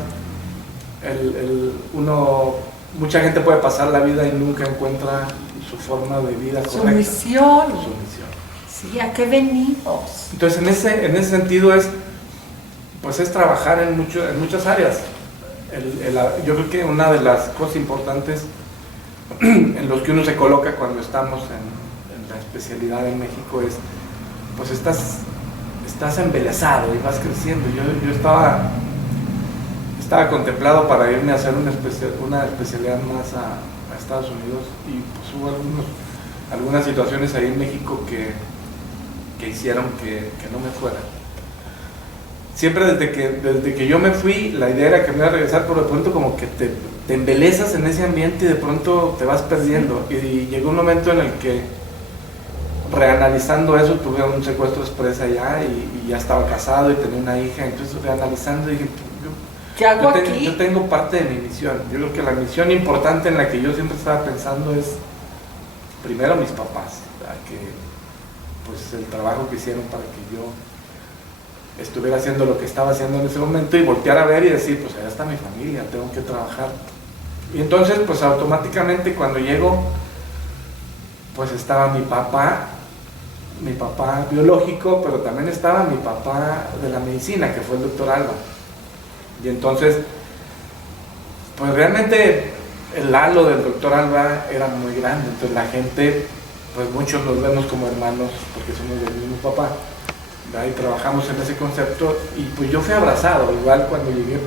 mucha gente puede pasar la vida y nunca encuentra su forma de vida correcta. Su misión. Su misión. Sí, ¿a qué venimos? Entonces en ese sentido es trabajar en muchas áreas. Yo creo que una de las cosas importantes en los que uno se coloca cuando estamos en la especialidad en México es, pues estás embelesado y vas creciendo. Yo estaba contemplado para irme a hacer una especialidad más a Estados Unidos y pues hubo algunas situaciones ahí en México que hicieron que no me fuera. Siempre desde que yo me fui, la idea era que me iba a regresar, pero de pronto como que te embelezas en ese ambiente y de pronto te vas perdiendo. Y llegó un momento en el que, reanalizando eso, tuve un secuestro express allá y ya estaba casado y tenía una hija. Entonces reanalizando dije, ¿qué hago aquí? yo tengo parte de mi misión. Yo creo que la misión importante en la que yo siempre estaba pensando es, primero mis papás, ¿verdad? Que pues el trabajo que hicieron para que yo estuviera haciendo lo que estaba haciendo en ese momento y voltear a ver y decir, pues allá está mi familia, tengo que trabajar. Y entonces pues automáticamente cuando llego, pues estaba mi papá biológico, pero también estaba mi papá de la medicina, que fue el doctor Alba. Y entonces, pues realmente el halo del doctor Alba era muy grande, entonces la gente, pues muchos nos vemos como hermanos porque somos del mismo papá. Ahí trabajamos en ese concepto y pues yo fui abrazado, igual cuando llegué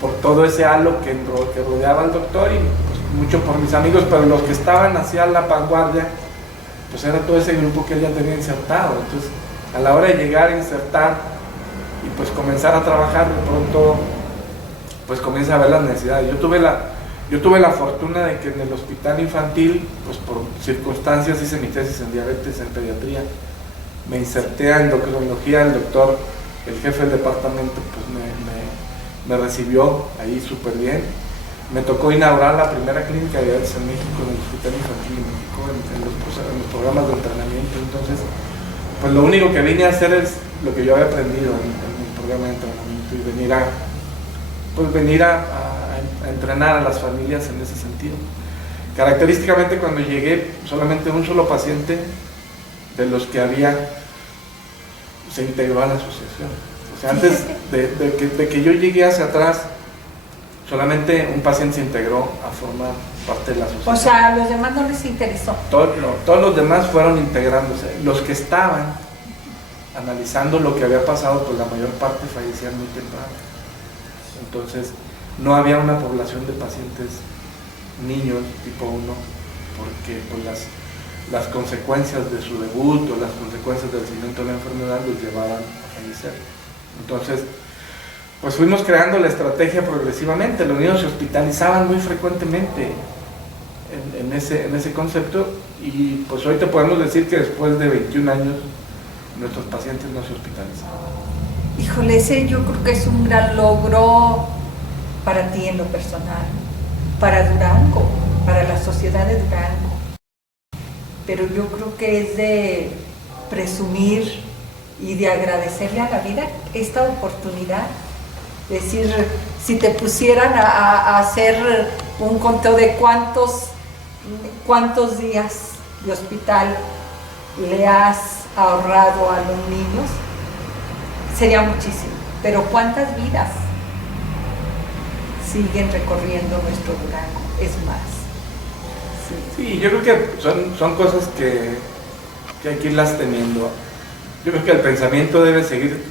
por todo ese halo que rodeaba al doctor y pues mucho por mis amigos, pero los que estaban hacia la vanguardia, pues era todo ese grupo que él ya tenía insertado. Entonces a la hora de llegar a insertar y pues comenzar a trabajar, de pronto pues comienza a ver las necesidades. Yo tuve la fortuna de que en el hospital infantil, pues por circunstancias hice mi tesis en diabetes, en pediatría. Me inserté en endocrinología, el doctor, el jefe del departamento, pues me recibió ahí súper bien. Me tocó inaugurar la primera clínica de diabetes en México, en el hospital infantil en México, en los programas de entrenamiento. Entonces, pues lo único que vine a hacer es lo que yo había aprendido en el programa de entrenamiento y venir a entrenar a las familias en ese sentido. Característicamente cuando llegué, solamente un solo paciente de los que había se integró a la asociación. O sea, antes de que yo llegué hacia atrás, solamente un paciente se integró a formar parte de la asociación. O sea, a los demás no les interesó. Todos los demás fueron integrándose. Los que estaban analizando lo que había pasado, pues la mayor parte fallecían muy temprano. Entonces, no había una población de pacientes niños tipo 1, porque pues las consecuencias de su debut o las consecuencias del seguimiento de la enfermedad los llevaban a fallecer. Entonces, pues fuimos creando la estrategia progresivamente. Los niños se hospitalizaban muy frecuentemente en ese concepto, y pues hoy te podemos decir que después de 21 años nuestros pacientes no se hospitalizan. Híjole, ese yo creo que es un gran logro para ti en lo personal, para Durango, para la sociedad de Durango. Pero yo creo que es de presumir y de agradecerle a la vida esta oportunidad. Decir, si te pusieran a hacer un conteo de cuántos días de hospital le has ahorrado a los niños, sería muchísimo, pero ¿cuántas vidas siguen recorriendo nuestro Durango? Es más. Sí, yo creo que son cosas que hay que irlas teniendo. Yo creo que el pensamiento debe seguir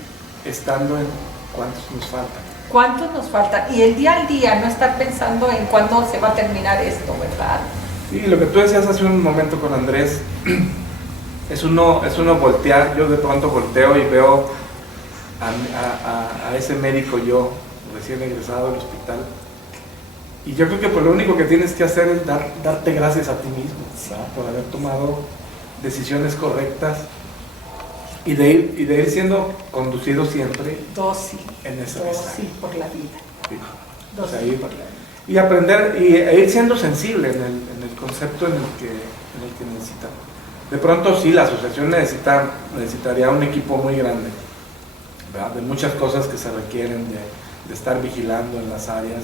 estando en cuántos nos faltan. ¿Cuántos nos faltan? Y el día al día, no estar pensando en cuándo se va a terminar esto, ¿verdad? Sí, lo que tú decías hace un momento con Andrés, es uno voltear. Yo de pronto volteo y veo a ese médico, yo recién egresado del hospital, y yo creo que pues lo único que tienes que hacer es darte gracias a ti mismo, ¿verdad? Por haber tomado decisiones correctas y de ir siendo conducido siempre Dócil, en esa dócil por la vida. Sí. O Dócil sea, ir, por la vida. y aprender e ir siendo sensible en el concepto en el que necesitamos. De pronto sí, la asociación necesitaría un equipo muy grande, ¿verdad? De muchas cosas que se requieren de estar vigilando en las áreas.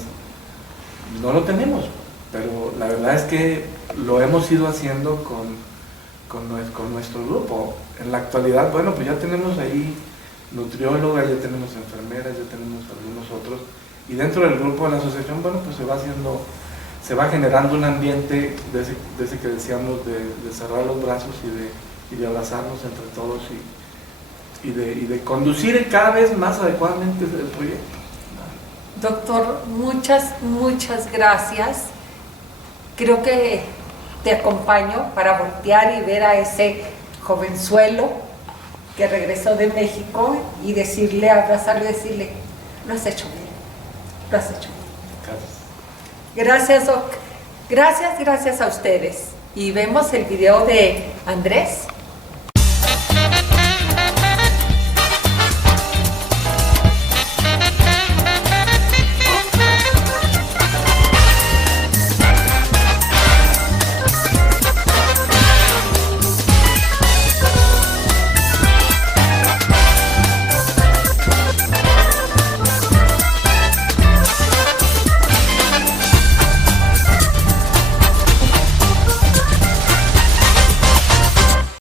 No lo tenemos, pero la verdad es que lo hemos ido haciendo con nuestro grupo. En la actualidad, bueno, pues ya tenemos ahí nutriólogas, ya tenemos enfermeras, ya tenemos algunos otros, y dentro del grupo de la asociación, bueno, pues se va generando un ambiente de ese que decíamos, de cerrar los brazos y de abrazarnos entre todos y de conducir cada vez más adecuadamente el proyecto. Doctor, muchas gracias. Creo que te acompaño para voltear y ver a ese jovenzuelo que regresó de México y decirle, abrazarlo y decirle, lo has hecho bien, lo has hecho bien. Gracias, Doc. Gracias a ustedes. Y vemos el video de Andrés.